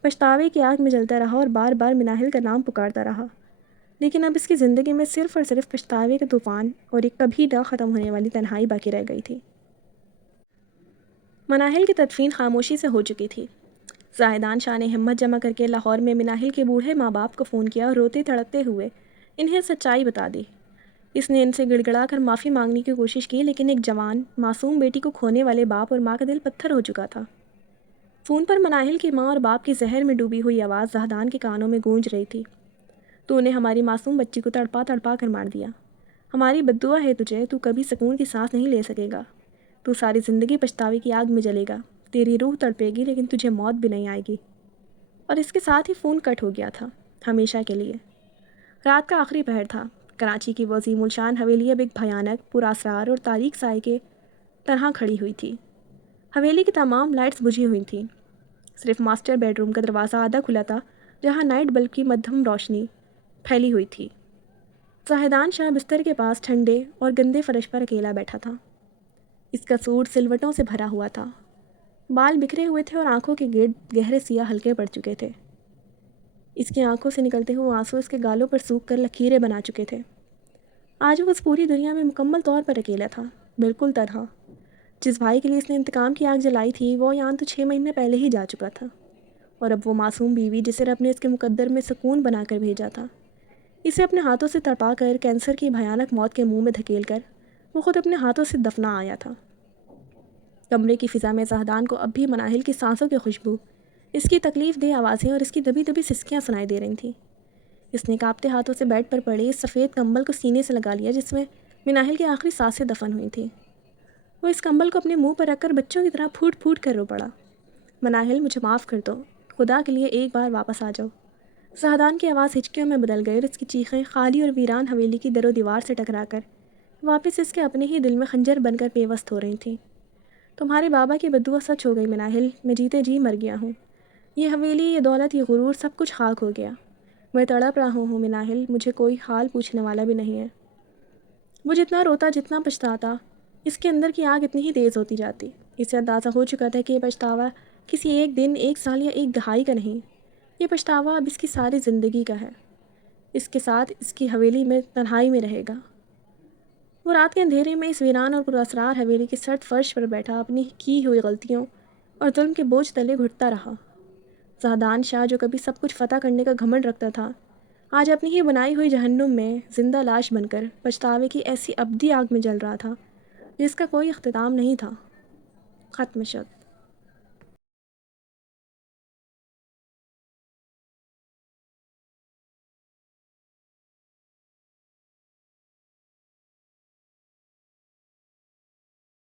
پچھتاوے کی آگ میں جلتا رہا اور بار بار مناہل کا نام پکارتا رہا۔ لیکن اب اس کی زندگی میں صرف اور صرف پچھتاوے کے طوفان اور ایک کبھی نہ ختم ہونے والی تنہائی باقی رہ گئی تھی۔ مناہل کی تدفین خاموشی سے ہو چکی تھی۔ زاہدان شاہ نے ہمت جمع کر کے لاہور میں مناہل کے بوڑھے ماں باپ کو فون کیا اور روتے تڑپتے ہوئے انہیں سچائی بتا دی۔ اس نے ان سے گڑ گڑا کر معافی مانگنے کی کوشش کی، لیکن ایک جوان معصوم بیٹی کو کھونے والے باپ اور ماں کا دل پتھر ہو چکا تھا۔ فون پر مناہل کی ماں اور باپ کی زہر میں ڈوبی ہوئی آواز زاہدان کے کانوں میں گونج رہی تھی۔ تو نے ہماری معصوم بچی کو تڑپا تڑپا کر مار دیا۔ ہماری بددعا ہے تجھے، تو کبھی سکون کی سانس نہیں لے سکے گا۔ تو ساری زندگی پچھتاوے کی آگ میں جلے گا۔ تیری روح تڑپے گی لیکن تجھے موت بھی نہیں آئے گی۔ اور اس کے ساتھ ہی فون کٹ ہو گیا تھا، ہمیشہ کے لیے۔ رات کا آخری پہر تھا۔ کراچی کی وہ عظیم الشان حویلی اب ایک بھیانک، پراسرار اور تاریک سائے کے طرح کھڑی ہوئی تھی۔ حویلی کی تمام لائٹس بجھی ہوئی تھیں۔ صرف ماسٹر بیڈ روم کا دروازہ آدھا کھلا تھا، جہاں نائٹ بلب کی مدھم روشنی پھیلی ہوئی تھی۔ زاہدان شاہ بستر کے پاس ٹھنڈے اور گندے فرش پر اکیلا بیٹھا تھا۔ اس کا سوٹ سلوٹوں سے بھرا ہوا تھا، بال بکھرے ہوئے تھے اور آنکھوں کے گرد گہرے سیاہ حلقے پڑ چکے تھے۔ اس کی آنکھوں سے نکلتے ہوئے آنسو اس کے گالوں پر سوکھ کر لکیریں بنا چکے تھے۔ آج وہ اس پوری دنیا میں مکمل طور پر اکیلا تھا، بالکل تنہا۔ جس بھائی کے لیے اس نے انتقام کی آگ جلائی تھی، وہ یان تو 6 مہینے پہلے ہی جا چکا تھا، اور اب وہ معصوم بیوی جسے رب نے اس کے مقدر میں سکون بنا کر بھیجا تھا، اسے اپنے ہاتھوں سے تڑپا کر کینسر کی بھیانک موت کے منہ میں دھکیل کر وہ خود اپنے ہاتھوں سے دفنا آیا تھا۔ کمرے کی فضا میں زاہدان کو اب بھی مناہل کی سانسوں کی خوشبو، اس کی تکلیف دہ آوازیں اور اس کی دبی دبی سسکیاں سنائی دے رہی تھیں۔ اس نے کانپتے ہاتھوں سے بیڈ پر پڑے اس سفید کمبل کو سینے سے لگا لیا جس میں مناہل کی آخری سانسیں دفن ہوئی تھیں۔ وہ اس کمبل کو اپنے منہ پر رکھ کر بچوں کی طرح پھوٹ پھوٹ کر رو پڑا۔ مناہل، مجھے معاف کر دو، خدا کے لیے ایک بار واپس آ جاؤ۔ زاہدان کی آواز ہچکیوں میں بدل گئی اور اس کی چیخیں خالی اور ویران حویلی کی در و دیوار سے ٹکرا کر واپس اس کے اپنے ہی دل میں خنجر بن کر پیوست ہو رہی تھیں۔ تمہارے بابا کی بددعا سچ ہو گئی مناہل، میں جیتے جی مر گیا ہوں۔ یہ حویلی، یہ دولت، یہ غرور، سب کچھ خاک ہو گیا۔ میں تڑپ رہا ہوں مناہل، مجھے کوئی حال پوچھنے والا بھی نہیں ہے۔ وہ جتنا روتا، جتنا پچھتاتا، اس کے اندر کی آگ اتنی ہی تیز ہوتی جاتی۔ اسے اندازہ ہو چکا تھا کہ یہ پچھتاوا کسی ایک دن، ایک سال یا ایک دہائی کا نہیں، یہ پچھتاوا اب اس کی ساری زندگی کا ہے۔ اس کے ساتھ اس کی حویلی میں تنہائی میں رہے گا۔ وہ رات کے اندھیرے میں اس ویران اور پراسرار حویلی کے سرد فرش پر بیٹھا اپنی کی ہوئی غلطیوں اور ظلم کے بوجھ تلے گھٹتا رہا۔ زاہدان شاہ، جو کبھی سب کچھ فتح کرنے کا گھمنڈ رکھتا تھا، آج اپنی ہی بنائی ہوئی جہنم میں زندہ لاش بن کر پچھتاوے کی ایسی ابدی آگ میں جل رہا تھا جس کا کوئی اختتام نہیں تھا۔ ختم شد۔